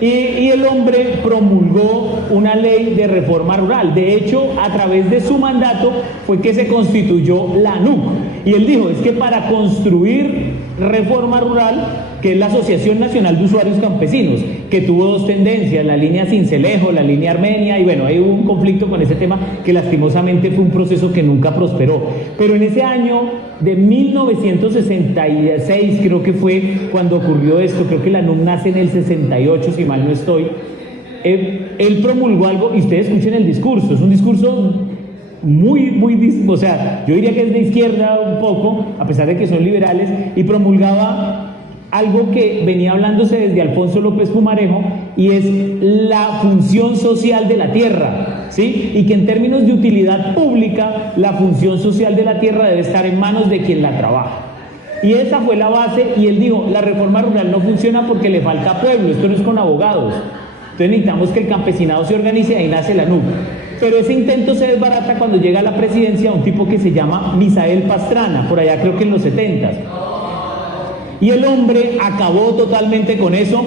y el hombre promulgó una ley de reforma rural. De hecho, a través de su mandato fue que se constituyó la ANUC. Y él dijo, es que para construir reforma rural, que es la Asociación Nacional de Usuarios Campesinos, que tuvo 2 tendencias, la línea Sincelejo, la línea Armenia, y bueno, ahí hubo un conflicto con ese tema que lastimosamente fue un proceso que nunca prosperó. Pero en ese año de 1966 creo que fue cuando ocurrió esto, creo que la ANUC nace en el 68, si mal no estoy, él promulgó algo, y ustedes escuchen el discurso, es un discurso o sea, yo diría que es de izquierda un poco, a pesar de que son liberales, y promulgaba algo que venía hablándose desde Alfonso López Pumarejo, y es la función social de la tierra, ¿sí? Y que en términos de utilidad pública, la función social de la tierra debe estar en manos de quien la trabaja. Y esa fue la base, y él dijo, la reforma rural no funciona porque le falta pueblo, esto no es con abogados. Entonces necesitamos que el campesinado se organice, y ahí nace la NUC. Pero ese intento se desbarata cuando llega a la presidencia un tipo que se llama Misael Pastrana, por allá creo que en los 70s. Y el hombre acabó totalmente con eso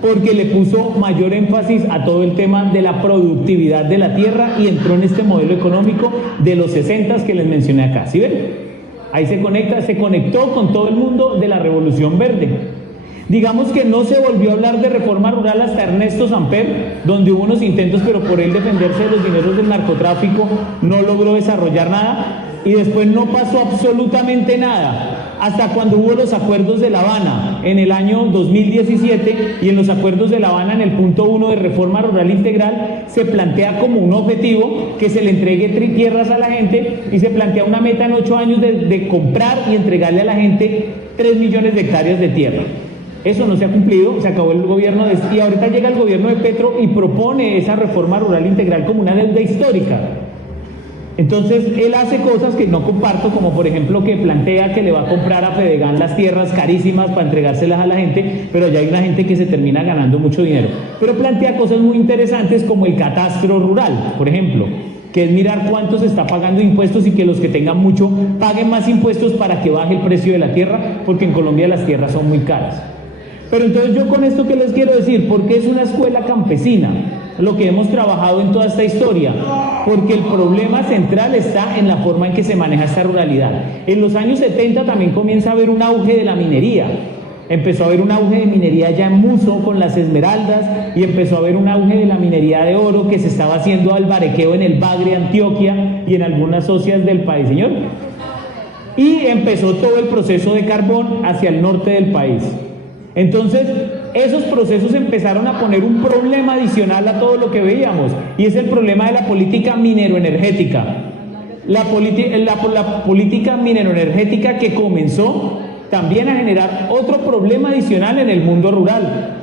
porque le puso mayor énfasis a todo el tema de la productividad de la tierra y entró en este modelo económico de los 60s que les mencioné acá. ¿Sí ven? Ahí se conectó con todo el mundo de la Revolución Verde. Digamos que no se volvió a hablar de reforma rural hasta Ernesto Samper, donde hubo unos intentos, pero por él defenderse de los dineros del narcotráfico no logró desarrollar nada, y después no pasó absolutamente nada, hasta cuando hubo los acuerdos de La Habana en el año 2017, y en los acuerdos de La Habana, en el punto 1 de reforma rural integral, se plantea como un objetivo que se le entregue tierras a la gente, y se plantea una meta en 8 años de comprar y entregarle a la gente 3 millones de hectáreas de tierra. Eso no se ha cumplido, se acabó el gobierno y ahorita llega el gobierno de Petro y propone esa reforma rural integral como una deuda histórica. Entonces, él hace cosas que no comparto, como por ejemplo que plantea que le va a comprar a Fedegan las tierras carísimas para entregárselas a la gente, pero ya hay una gente que se termina ganando mucho dinero. Pero plantea cosas muy interesantes como el catastro rural, por ejemplo, que es mirar cuánto se está pagando impuestos y que los que tengan mucho paguen más impuestos para que baje el precio de la tierra, porque en Colombia las tierras son muy caras. Pero entonces yo con esto, ¿qué les quiero decir? Porque es una escuela campesina, lo que hemos trabajado en toda esta historia, porque el problema central está en la forma en que se maneja esta ruralidad. En los años 70 también comienza a haber un auge de la minería. Empezó a haber un auge de minería ya en Muso con las esmeraldas y empezó a haber un auge de la minería de oro que se estaba haciendo al Barequeo en el Bagre, Antioquia y en algunas socias del país, señor. Y empezó todo el proceso de carbón hacia el norte del país. Entonces, esos procesos empezaron a poner un problema adicional a todo lo que veíamos, y es el problema de la política mineroenergética. La política mineroenergética que comenzó también a generar otro problema adicional en el mundo rural.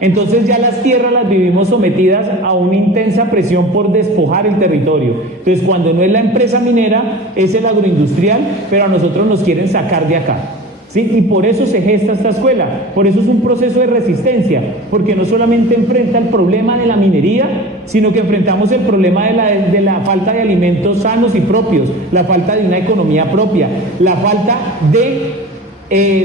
Entonces ya las tierras las vivimos sometidas a una intensa presión por despojar el territorio. Entonces cuando no es la empresa minera, es el agroindustrial, pero a nosotros nos quieren sacar de acá. ¿Sí? Y por eso se gesta esta escuela, por eso es un proceso de resistencia, porque no solamente enfrenta el problema de la minería, sino que enfrentamos el problema de la falta de alimentos sanos y propios, la falta de una economía propia, la falta de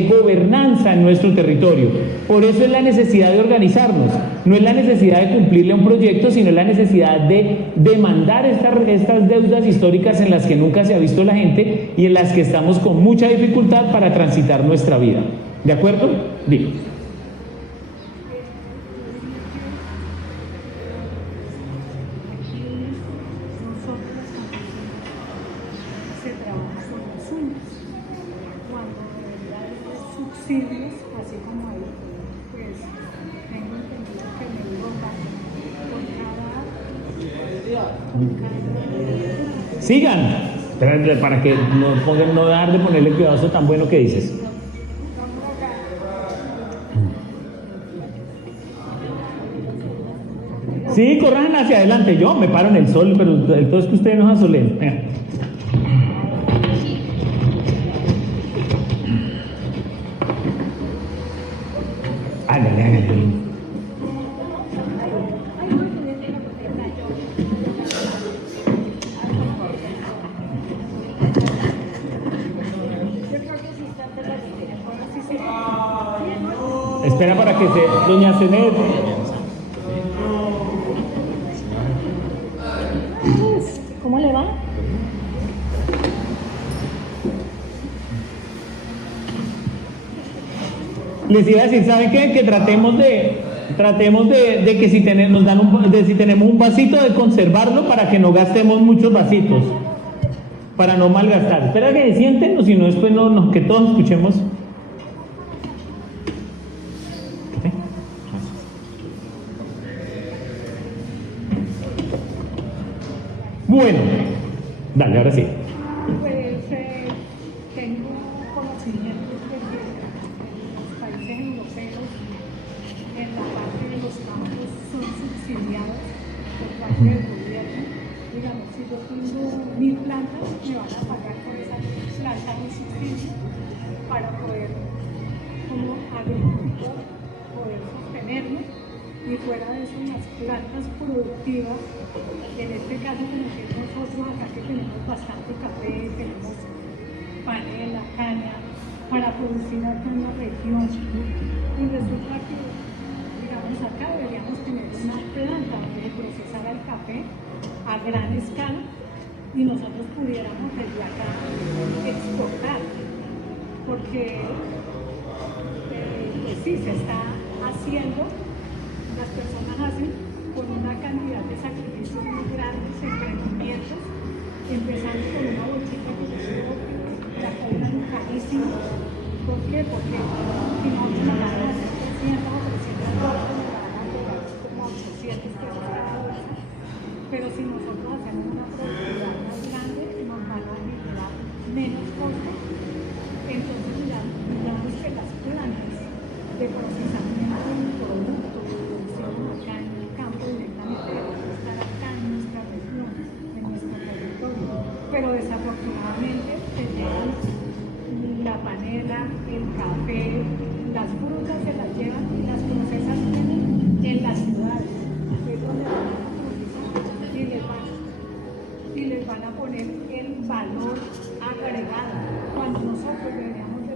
gobernanza en nuestro territorio. Por eso es la necesidad de organizarnos, no es la necesidad de cumplirle a un proyecto, sino es la necesidad de demandar estas deudas históricas en las que nunca se ha visto la gente y en las que estamos con mucha dificultad para transitar nuestra vida. ¿De acuerdo? Digo. Así como hay, pues tengo entendido que en Europa con cada Sigan, para que no dar de ponerle cuidado a eso tan bueno que dices. Sí, corran hacia adelante. Yo me paro en el sol, pero el todo es que ustedes no se asolen. Hágale. Espera para que doña Zenet. ¿Cómo le va? Les iba a decir, ¿saben qué? Que tratemos de que si tenemos un vasito, de conservarlo para que no gastemos muchos vasitos, para no malgastar. Espera que se sienten, o si no después que todos escuchemos. Bueno, dale, ahora sí. Pues tengo conocimientos de que los países europeos en la parte de los campos son subsidiados por parte del gobierno. Digamos, si yo tengo 1000 plantas, me van a pagar por esas plantas un subsidio para poder, como agricultor, poder sostenerme. Y fuera de eso, las plantas productivas, en este caso como que nosotros acá que tenemos bastante café, tenemos panela, caña, para producir acá en la región. Y resulta que, digamos, acá deberíamos tener una planta donde procesara el café a gran escala y nosotros pudiéramos desde acá exportar, porque pues sí, se está haciendo. Las personas hacen con una cantidad de sacrificios muy grandes, emprendimientos, empezando con una bolsita que yo creo que la cobran carísimo. ¿Por qué? Porque si no nos van a hacer 200 o 300 dólares, nos van a cobrar como 800 pesos cada bolsa. Pero si nosotros hacemos una productividad más grande, nos van a generar menos costos. Entonces, digamos que las plantas de proceso cebolla, el café, las frutas se las llevan y las procesan en las ciudades, que es donde van a procesar y les van a poner el valor agregado, cuando nosotros deberíamos de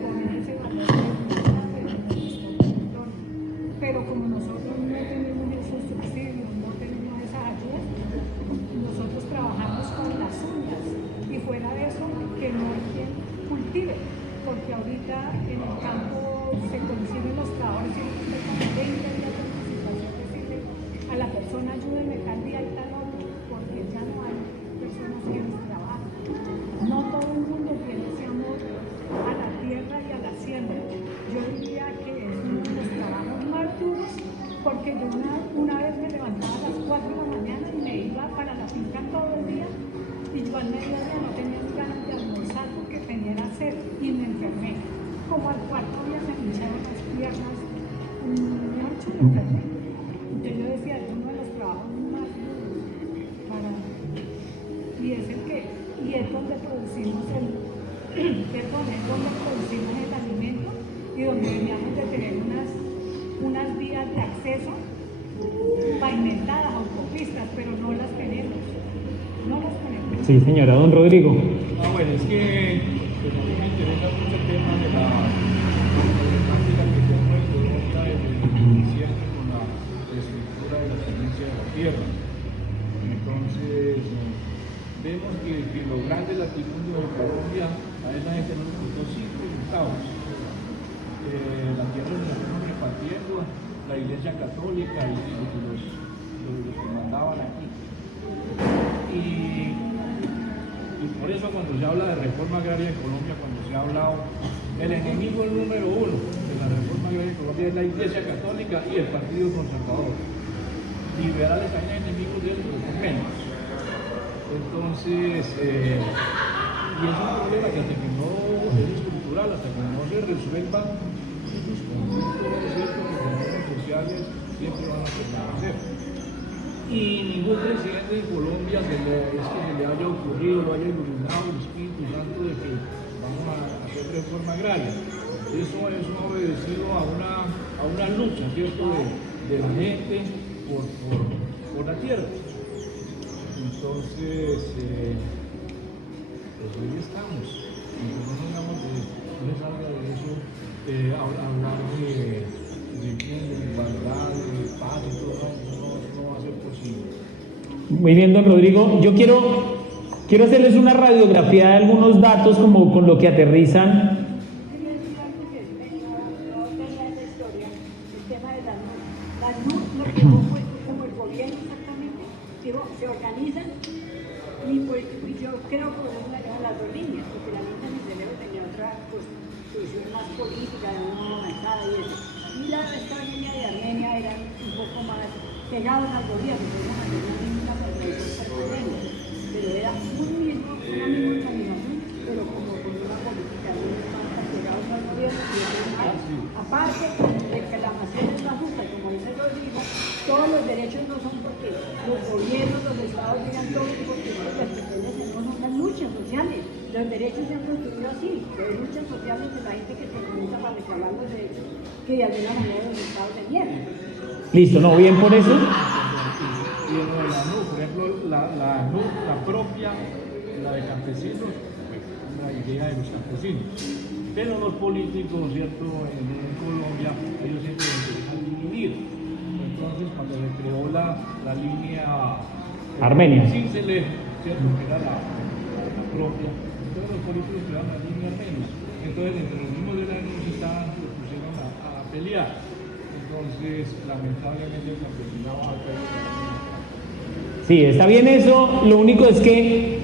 poner ese valor agregado. Pero como nosotros no tenemos esos subsidios, no tenemos esas ayudas, nosotros trabajamos con las uñas y fuera de eso que no hay quien cultive, porque ahorita en el campo se consiguen los trabajadores y usted con 20 días de anticipación decirle a la persona ayúdeme tal día y tal otro, porque ya no hay personas que les trabajan. No todo el mundo tiene ese amor a la tierra y a la siembra. Yo diría que es uno de los trabajos más duros, porque yo una vez me levantaba a las 4 de la mañana y me iba para la finca todo el día y yo al mediodía no tenía ganas de almorzar porque tenía sed y me enfermé. Como al cuarto día se me hincharon las piernas, me enfermé. Entonces yo decía, es uno de los trabajos más duros para mí. Y es el que, y es donde producimos el alimento y donde veníamos de tener unas vías de acceso pavimentadas, autopistas, pero no las tenemos. No las tenemos. Sí, señora, don Rodrigo. Bueno, es que pues, a mí me interesa mucho el tema de la práctica que se hace en Colombia siempre con la estructura de la tenencia de la tierra. Entonces, vemos que los grandes latifundios de Colombia, a esa gente no les costó 5 centavos. La tierra se la fueron repartiendo la Iglesia Católica y los que mandaban aquí. Y por eso cuando se habla de reforma agraria en Colombia, cuando se ha hablado, el enemigo número 1 de la reforma agraria en Colombia es la Iglesia Católica y el Partido Conservador. Liberales hay enemigos de ellos, pero son menos. Entonces, y es un problema que hasta que no es estructural, hasta que no se resuelva, los conflictos sociales siempre van a permanecer. Y ningún presidente de Colombia es que se le haya ocurrido, lo haya iluminado el Espíritu Santo de que vamos a hacer reforma agraria. Eso ha obedecido a una lucha, ¿cierto?, de la gente por la tierra. Entonces, pues ahí estamos. Entonces no digamos que no se salga de eso, hablar de igualdad, de paz y todo, no va a ser posible. Muy bien, don Rodrigo. Yo quiero hacerles una radiografía de algunos datos como con lo que aterrizan. Se organizan y pues yo creo que podemos manejar las dos líneas, porque la línea de mi cerebro tenía otra posición más política, no avanzada y eso. Y esta línea de Armenia era un poco más pegada al gobierno, podemos hacer una línea para permanente, pero era una misma organización, pero como con una política más pegada al gobierno y eso es más. Aparte de que la nación es más justa, como dice Rodrigo, todos los derechos no son porque los gobiernos, los estados digan todo, porque las pequeñas no son las luchas sociales. Los derechos se han construido así, las luchas sociales de la gente que se organiza para reclamar los derechos que de alguna manera los estados tenían. Listo, ¿no? Bien por eso. Y en la ANUD, por ejemplo, la ANUD, la propia, la de campesinos, pues, la idea de los campesinos. Pero los políticos, ¿cierto?, en Colombia, ellos siempre les interesan dividir. Entonces, cuando se creó la línea Armenia, sí se le, ¿cierto?, que era la propia, entonces los políticos crearon la línea armenia. Entonces, entre los mismos de la universidad se pusieron a pelear. Entonces, lamentablemente, el campesinado ha caído. sí, está bien eso. Lo único es que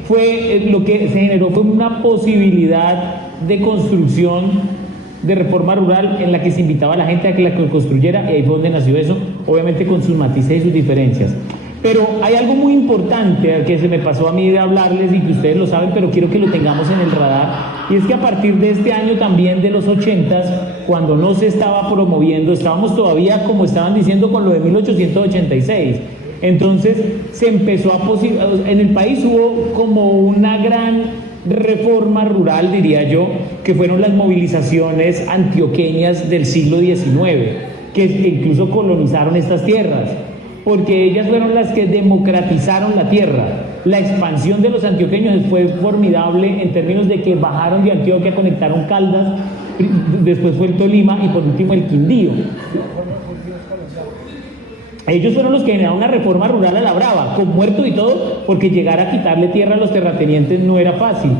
lo que se generó fue una posibilidad de construcción de reforma rural en la que se invitaba a la gente a que la construyera, y ahí fue donde nació eso, obviamente con sus matices y sus diferencias. Pero hay algo muy importante que se me pasó a mí de hablarles y que ustedes lo saben, pero quiero que lo tengamos en el radar, y es que a partir de este año también de los 80s, cuando no se estaba promoviendo, estábamos todavía, como estaban diciendo, con lo de 1886. Entonces se empezó en el país hubo como una gran reforma rural, diría yo, que fueron las movilizaciones antioqueñas del siglo XIX, que incluso colonizaron estas tierras, porque ellas fueron las que democratizaron la tierra. La expansión de los antioqueños fue formidable en términos de que bajaron de Antioquia, conectaron Caldas, después fue el Tolima y por último el Quindío. Ellos fueron los que generaron una reforma rural a la brava, con muertos y todo, porque llegar a quitarle tierra a los terratenientes no era fácil.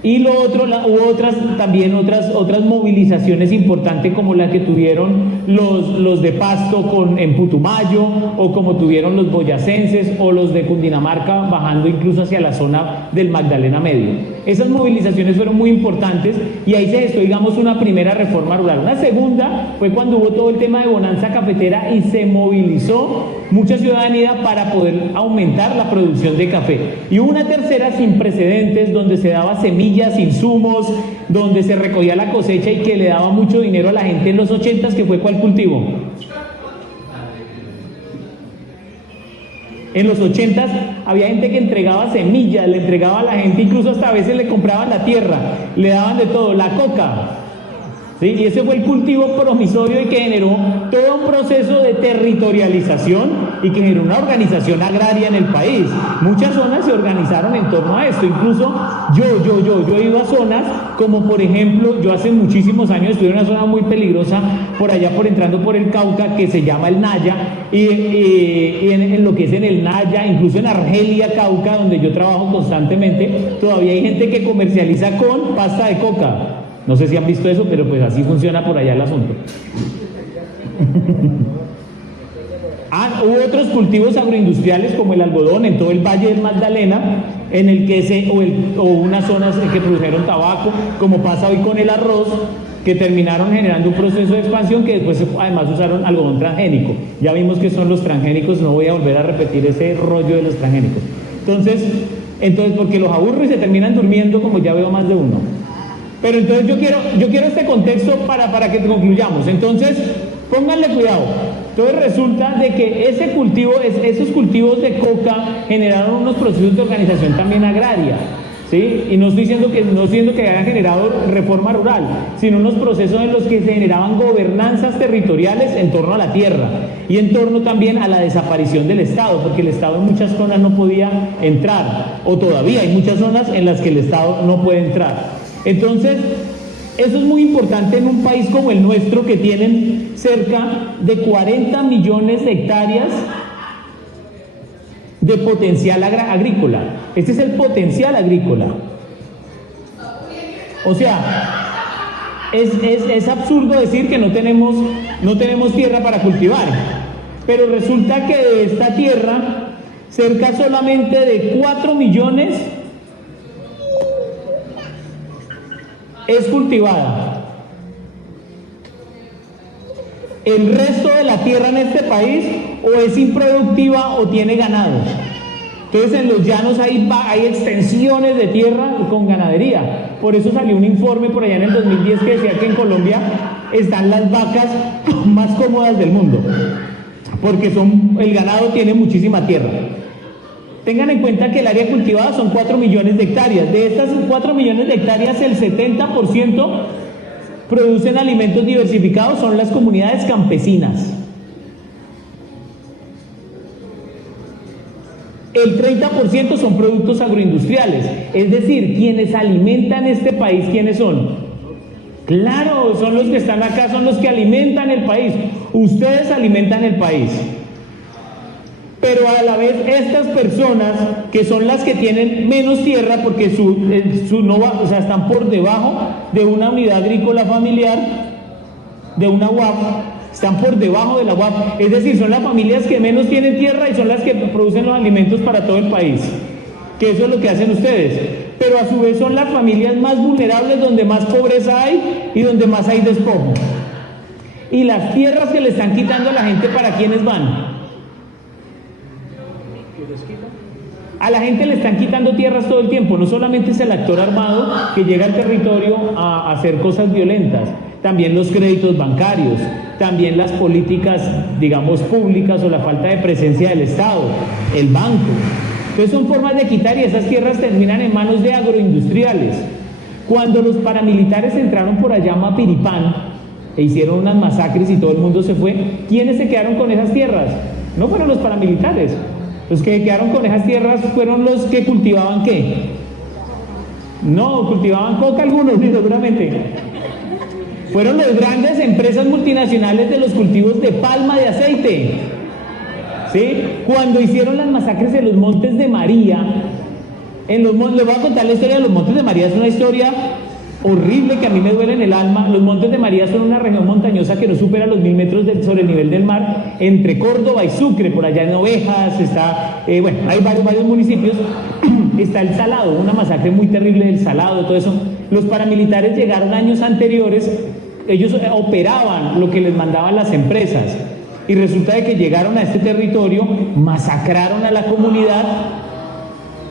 Y lo otro, hubo otras movilizaciones importantes, como la que tuvieron los de Pasto en Putumayo, o como tuvieron los boyacenses o los de Cundinamarca, bajando incluso hacia la zona del Magdalena Medio. Esas movilizaciones fueron muy importantes y ahí se gestó, digamos, una primera reforma rural. Una segunda fue cuando hubo todo el tema de bonanza cafetera y se movilizó mucha ciudadanía para poder aumentar la producción de café. Y hubo una tercera sin precedentes, donde se daba semillas, insumos, donde se recogía la cosecha y que le daba mucho dinero a la gente en los 80s, que fue ¿cuál cultivo? En los 80s había gente que entregaba semillas, le entregaba a la gente, incluso hasta a veces le compraban la tierra, le daban de todo, la coca. ¿Sí? Y ese fue el cultivo promisorio y que generó todo un proceso de territorialización y que generó una organización agraria en el país. Muchas zonas se organizaron en torno a esto. Incluso yo he ido a zonas como, por ejemplo, yo hace muchísimos años estuve en una zona muy peligrosa por allá, entrando por el Cauca, que se llama el Naya, y en lo que es en el Naya, incluso en Argelia, Cauca, donde yo trabajo constantemente, todavía hay gente que comercializa con pasta de coca. No sé si han visto eso, pero pues así funciona por allá el asunto. Hubo otros cultivos agroindustriales como el algodón en todo el Valle del Magdalena, en el que o unas zonas que produjeron tabaco, como pasa hoy con el arroz, que terminaron generando un proceso de expansión que después además usaron algodón transgénico. Ya vimos que son los transgénicos, no voy a volver a repetir ese rollo de los transgénicos. Entonces porque los aburro y se terminan durmiendo, como ya veo más de uno. Pero entonces yo quiero este contexto para que concluyamos. Entonces, pónganle cuidado. Entonces resulta de que esos cultivos de coca generaron unos procesos de organización también agraria, ¿sí? Y no estoy diciendo que hayan generado reforma rural, sino unos procesos en los que se generaban gobernanzas territoriales en torno a la tierra y en torno también a la desaparición del Estado, porque el Estado en muchas zonas no podía entrar, o todavía hay muchas zonas en las que el Estado no puede entrar. Entonces, eso es muy importante en un país como el nuestro, que tienen cerca de 40 millones de hectáreas de potencial agrícola. Este es el potencial agrícola. O sea, es absurdo decir que no tenemos tierra para cultivar, pero resulta que de esta tierra, cerca solamente de 4 millones es cultivada. El resto de la tierra en este país o es improductiva o tiene ganado. Entonces en los llanos hay extensiones de tierra con ganadería. Por eso salió un informe por allá en el 2010 que decía que en Colombia están las vacas más cómodas del mundo, porque el ganado tiene muchísima tierra. Tengan en cuenta que el área cultivada son 4 millones de hectáreas. De estas 4 millones de hectáreas, el 70% producen alimentos diversificados, son las comunidades campesinas. El 30% son productos agroindustriales. Es decir, quienes alimentan este país, ¿quiénes son? Claro, son los que están acá, son los que alimentan el país. Ustedes alimentan el país. Pero a la vez estas personas, que son las que tienen menos tierra porque están por debajo de una unidad agrícola familiar, de una UAF, están por debajo de la UAF, es decir, son las familias que menos tienen tierra y son las que producen los alimentos para todo el país, que eso es lo que hacen ustedes. Pero a su vez son las familias más vulnerables, donde más pobreza hay y donde más hay despojo. Y las tierras que le están quitando a la gente, ¿para quiénes van? A la gente le están quitando tierras todo el tiempo. No solamente es el actor armado que llega al territorio a hacer cosas violentas, también los créditos bancarios, también las políticas, digamos, públicas o la falta de presencia del Estado, el banco. Entonces son formas de quitar y esas tierras terminan en manos de agroindustriales. Cuando los paramilitares entraron por allá a Mapiripán e hicieron unas masacres y todo el mundo se fue, ¿quiénes se quedaron con esas tierras? No fueron los paramilitares. Los que quedaron con esas tierras fueron los que cultivaban ¿qué? No, cultivaban coca algunos, seguramente. Fueron las grandes empresas multinacionales de los cultivos de palma de aceite. ¿Sí? Cuando hicieron las masacres en los Montes de María, les voy a contar la historia de los Montes de María, es una historia horrible que a mí me duele en el alma. Los Montes de María son una región montañosa que no supera los 1000 metros sobre el nivel del mar, entre Córdoba y Sucre, por allá en Ovejas, está, bueno, hay varios municipios, está el Salado, una masacre muy terrible del Salado, todo eso. Los paramilitares llegaron años anteriores, ellos operaban lo que les mandaban las empresas, y resulta de que llegaron a este territorio, masacraron a la comunidad,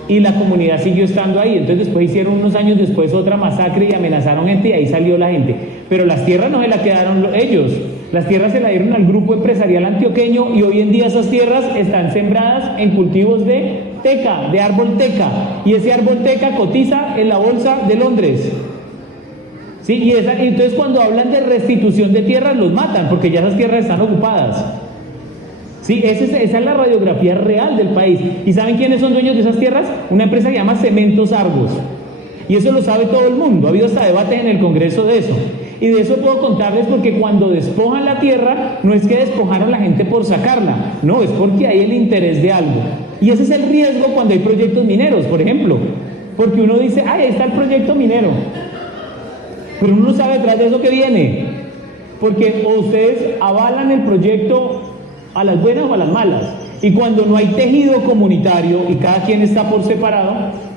y la comunidad siguió estando ahí. Entonces después hicieron unos años después otra masacre y amenazaron gente y ahí salió la gente. Pero las tierras no se las quedaron ellos, las tierras se las dieron al grupo empresarial antioqueño y hoy en día esas tierras están sembradas en cultivos de teca, de árbol teca, y ese árbol teca cotiza en la bolsa de Londres. ¿Sí? Y entonces cuando hablan de restitución de tierras los matan porque ya esas tierras están ocupadas. Sí, esa es la radiografía real del país. ¿Y saben quiénes son dueños de esas tierras? Una empresa que se llama Cementos Argos. Y eso lo sabe todo el mundo. Ha habido hasta debate en el Congreso de eso. Y de eso puedo contarles porque cuando despojan la tierra, no es que despojaron a la gente por sacarla. No, es porque hay el interés de algo. Y ese es el riesgo cuando hay proyectos mineros, por ejemplo. Porque uno dice, ahí está el proyecto minero. Pero uno no sabe detrás de eso que viene. Porque o ustedes avalan el proyecto a las buenas o a las malas, y cuando no hay tejido comunitario y cada quien está por separado,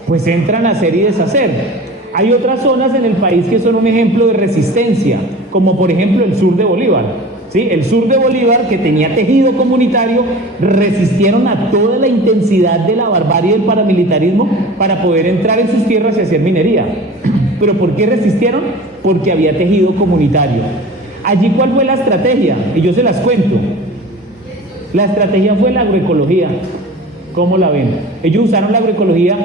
pues entran a hacer y deshacer. Hay otras zonas en el país que son un ejemplo de resistencia, como por ejemplo el sur de Bolívar. ¿Sí? El sur de Bolívar, que tenía tejido comunitario, resistieron a toda la intensidad de la barbarie del paramilitarismo para poder entrar en sus tierras y hacer minería. ¿Pero por qué resistieron? Porque había tejido comunitario. Allí, ¿cuál fue la estrategia? Y yo se las cuento. La estrategia fue la agroecología. ¿Cómo la ven? Ellos usaron la agroecología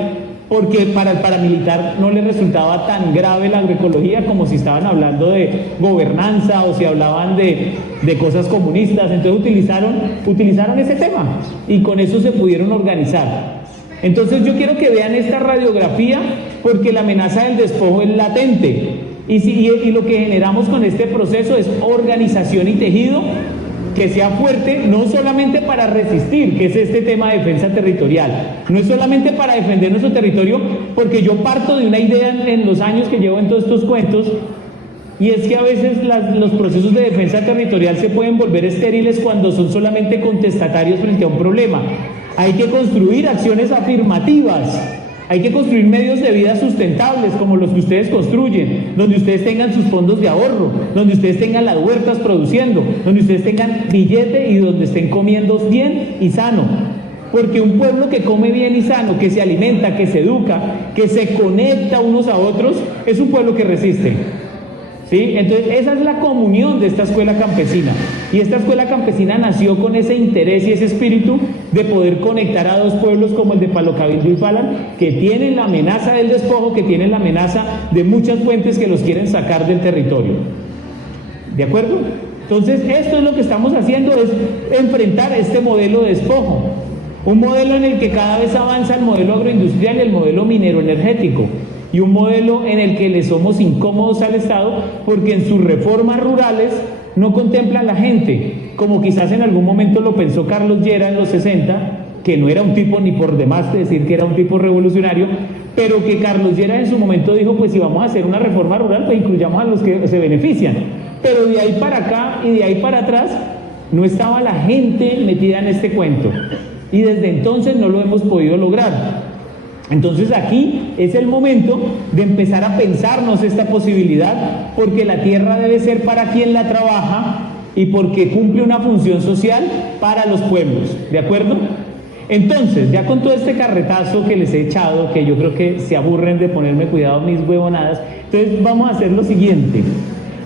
porque para el paramilitar no les resultaba tan grave la agroecología como si estaban hablando de gobernanza o si hablaban de cosas comunistas. Entonces utilizaron ese tema y con eso se pudieron organizar. Entonces yo quiero que vean esta radiografía porque la amenaza del despojo es latente y lo que generamos con este proceso es organización y tejido que sea fuerte, no solamente para resistir, que es este tema de defensa territorial, no es solamente para defender nuestro territorio, porque yo parto de una idea en los años que llevo en todos estos cuentos, y es que a veces los procesos de defensa territorial se pueden volver estériles cuando son solamente contestatarios frente a un problema. Hay que construir acciones afirmativas, hay que construir medios de vida sustentables como los que ustedes construyen, donde ustedes tengan sus fondos de ahorro, donde ustedes tengan las huertas produciendo, donde ustedes tengan billete y donde estén comiendo bien y sano. Porque un pueblo que come bien y sano, que se alimenta, que se educa, que se conecta unos a otros, es un pueblo que resiste. ¿Sí? Entonces esa es la comunión de esta escuela campesina, y esta escuela campesina nació con ese interés y ese espíritu de poder conectar a dos pueblos como el de Palo Cabildo y Falan, que tienen la amenaza del despojo, que tienen la amenaza de muchas fuentes que los quieren sacar del territorio. ¿De acuerdo? Entonces esto es lo que estamos haciendo, es enfrentar este modelo de despojo, un modelo en el que cada vez avanza el modelo agroindustrial y el modelo minero energético, y un modelo en el que le somos incómodos al Estado porque en sus reformas rurales no contempla a la gente, como quizás en algún momento lo pensó Carlos Llera en los 60, que no era un tipo ni por demás de decir que era un tipo revolucionario, pero que Carlos Llera en su momento dijo, pues si vamos a hacer una reforma rural, pues incluyamos a los que se benefician. Pero de ahí para acá y de ahí para atrás no estaba la gente metida en este cuento, y desde entonces no lo hemos podido lograr. Entonces aquí es el momento de empezar a pensarnos esta posibilidad, porque la tierra debe ser para quien la trabaja y porque cumple una función social para los pueblos, ¿de acuerdo? Entonces, ya con todo este carretazo que les he echado, que yo creo que se aburren de ponerme cuidado mis huevonadas, entonces vamos a hacer lo siguiente.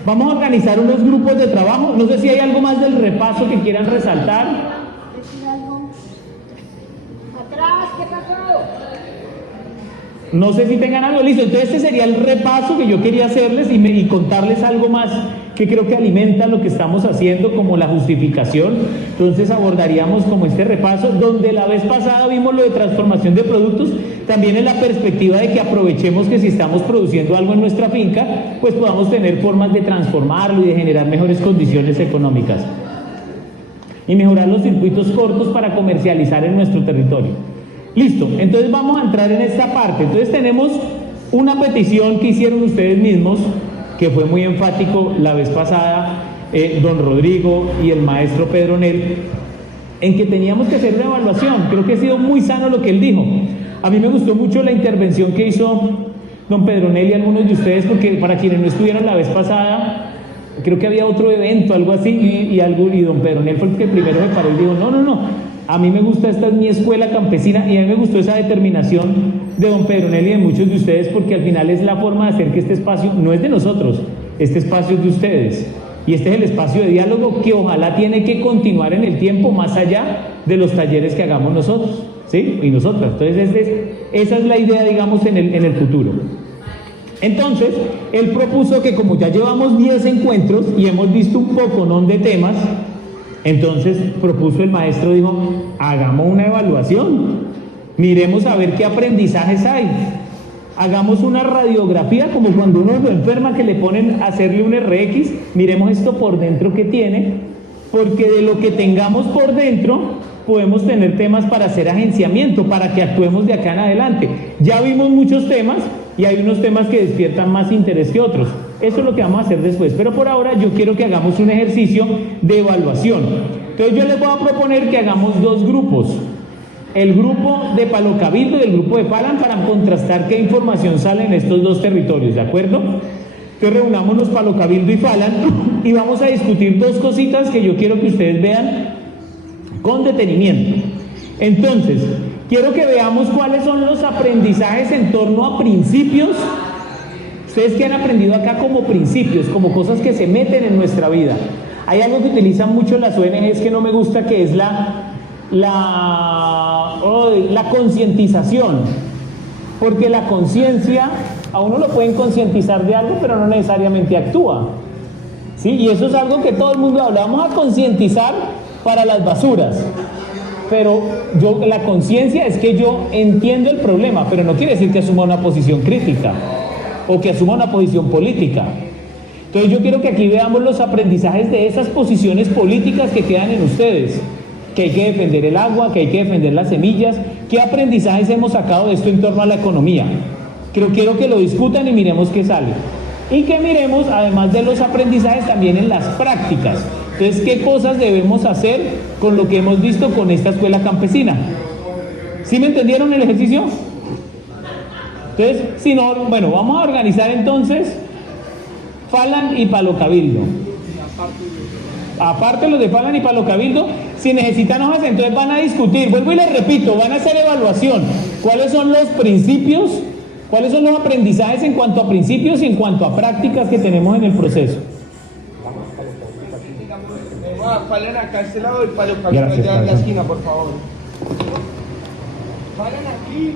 Vamos a organizar unos grupos de trabajo, no sé si hay algo más del repaso que quieran resaltar. ¿Atrás qué pasó? No sé si tengan algo listo. Entonces este sería el repaso que yo quería hacerles y contarles algo más que creo que alimenta lo que estamos haciendo como la justificación. Entonces abordaríamos como este repaso, donde la vez pasada vimos lo de transformación de productos, también en la perspectiva de que aprovechemos que si estamos produciendo algo en nuestra finca, pues podamos tener formas de transformarlo y de generar mejores condiciones económicas. Y mejorar los circuitos cortos para comercializar en nuestro territorio. Listo, entonces vamos a entrar en esta parte. Entonces tenemos una petición que hicieron ustedes mismos, que fue muy enfático la vez pasada, don Rodrigo y el maestro Pedronel, en que teníamos que hacer una evaluación. Creo que ha sido muy sano lo que él dijo. A mí me gustó mucho la intervención que hizo don Pedronel y algunos de ustedes, porque para quienes no estuvieron la vez pasada, creo que había otro evento, algo así, y don Pedronel fue el que primero me paró y dijo, no, a mí me gusta, esta es mi escuela campesina, y a mí me gustó esa determinación de don Pedronel y de muchos de ustedes, porque al final es la forma de hacer que este espacio no es de nosotros, este espacio es de ustedes, y este es el espacio de diálogo que ojalá tiene que continuar en el tiempo, más allá de los talleres que hagamos nosotros, ¿sí? Y nosotras. Entonces esa es la idea, digamos, en el futuro. Entonces, él propuso que como ya llevamos 10 encuentros y hemos visto un poco, ¿no?, de temas, entonces propuso el maestro, dijo, hagamos una evaluación, miremos a ver qué aprendizajes hay, hagamos una radiografía, como cuando uno lo enferma que le ponen a hacerle un RX, miremos esto por dentro que tiene, porque de lo que tengamos por dentro podemos tener temas para hacer agenciamiento, para que actuemos de acá en adelante. Ya vimos muchos temas y hay unos temas que despiertan más interés que otros. Eso es lo que vamos a hacer después, pero por ahora yo quiero que hagamos un ejercicio de evaluación. Entonces yo les voy a proponer que hagamos dos grupos, el grupo de Palo Cabildo y el grupo de Falan, para contrastar qué información sale en estos dos territorios, ¿de acuerdo? Entonces reunámonos Palo Cabildo y Falan y vamos a discutir dos cositas que yo quiero que ustedes vean con detenimiento. Entonces, quiero que veamos cuáles son los aprendizajes en torno a principios. Ustedes que han aprendido acá como principios, como cosas que se meten en nuestra vida. Hay algo que utilizan mucho las ONGs que no me gusta, que es la concientización. Porque la conciencia, a uno lo pueden concientizar de algo, pero no necesariamente actúa. ¿Sí? Y eso es algo que todo el mundo habla. Vamos a concientizar para las basuras. Pero la conciencia es que yo entiendo el problema, pero no quiere decir que asuma una posición crítica o que asuma una posición política. Entonces yo quiero que aquí veamos los aprendizajes de esas posiciones políticas que quedan en ustedes, que hay que defender el agua, que hay que defender las semillas. ¿Qué aprendizajes hemos sacado de esto en torno a la economía? Quiero que lo discutan y miremos qué sale. Y que miremos, además de los aprendizajes, también en las prácticas. Entonces, ¿qué cosas debemos hacer con lo que hemos visto con esta escuela campesina? ¿Sí me entendieron el ejercicio? Entonces, si no, bueno, vamos a organizar entonces Falan y Palo Cabildo. Aparte los de Falan y Palo Cabildo, si necesitan hojas, entonces van a discutir. Vuelvo y les repito, van a hacer evaluación. ¿Cuáles son los principios? ¿Cuáles son los aprendizajes en cuanto a principios y en cuanto a prácticas que tenemos en el proceso? Falan acá a este lado y Palo Cabildo allá en la esquina, por favor. Falan aquí.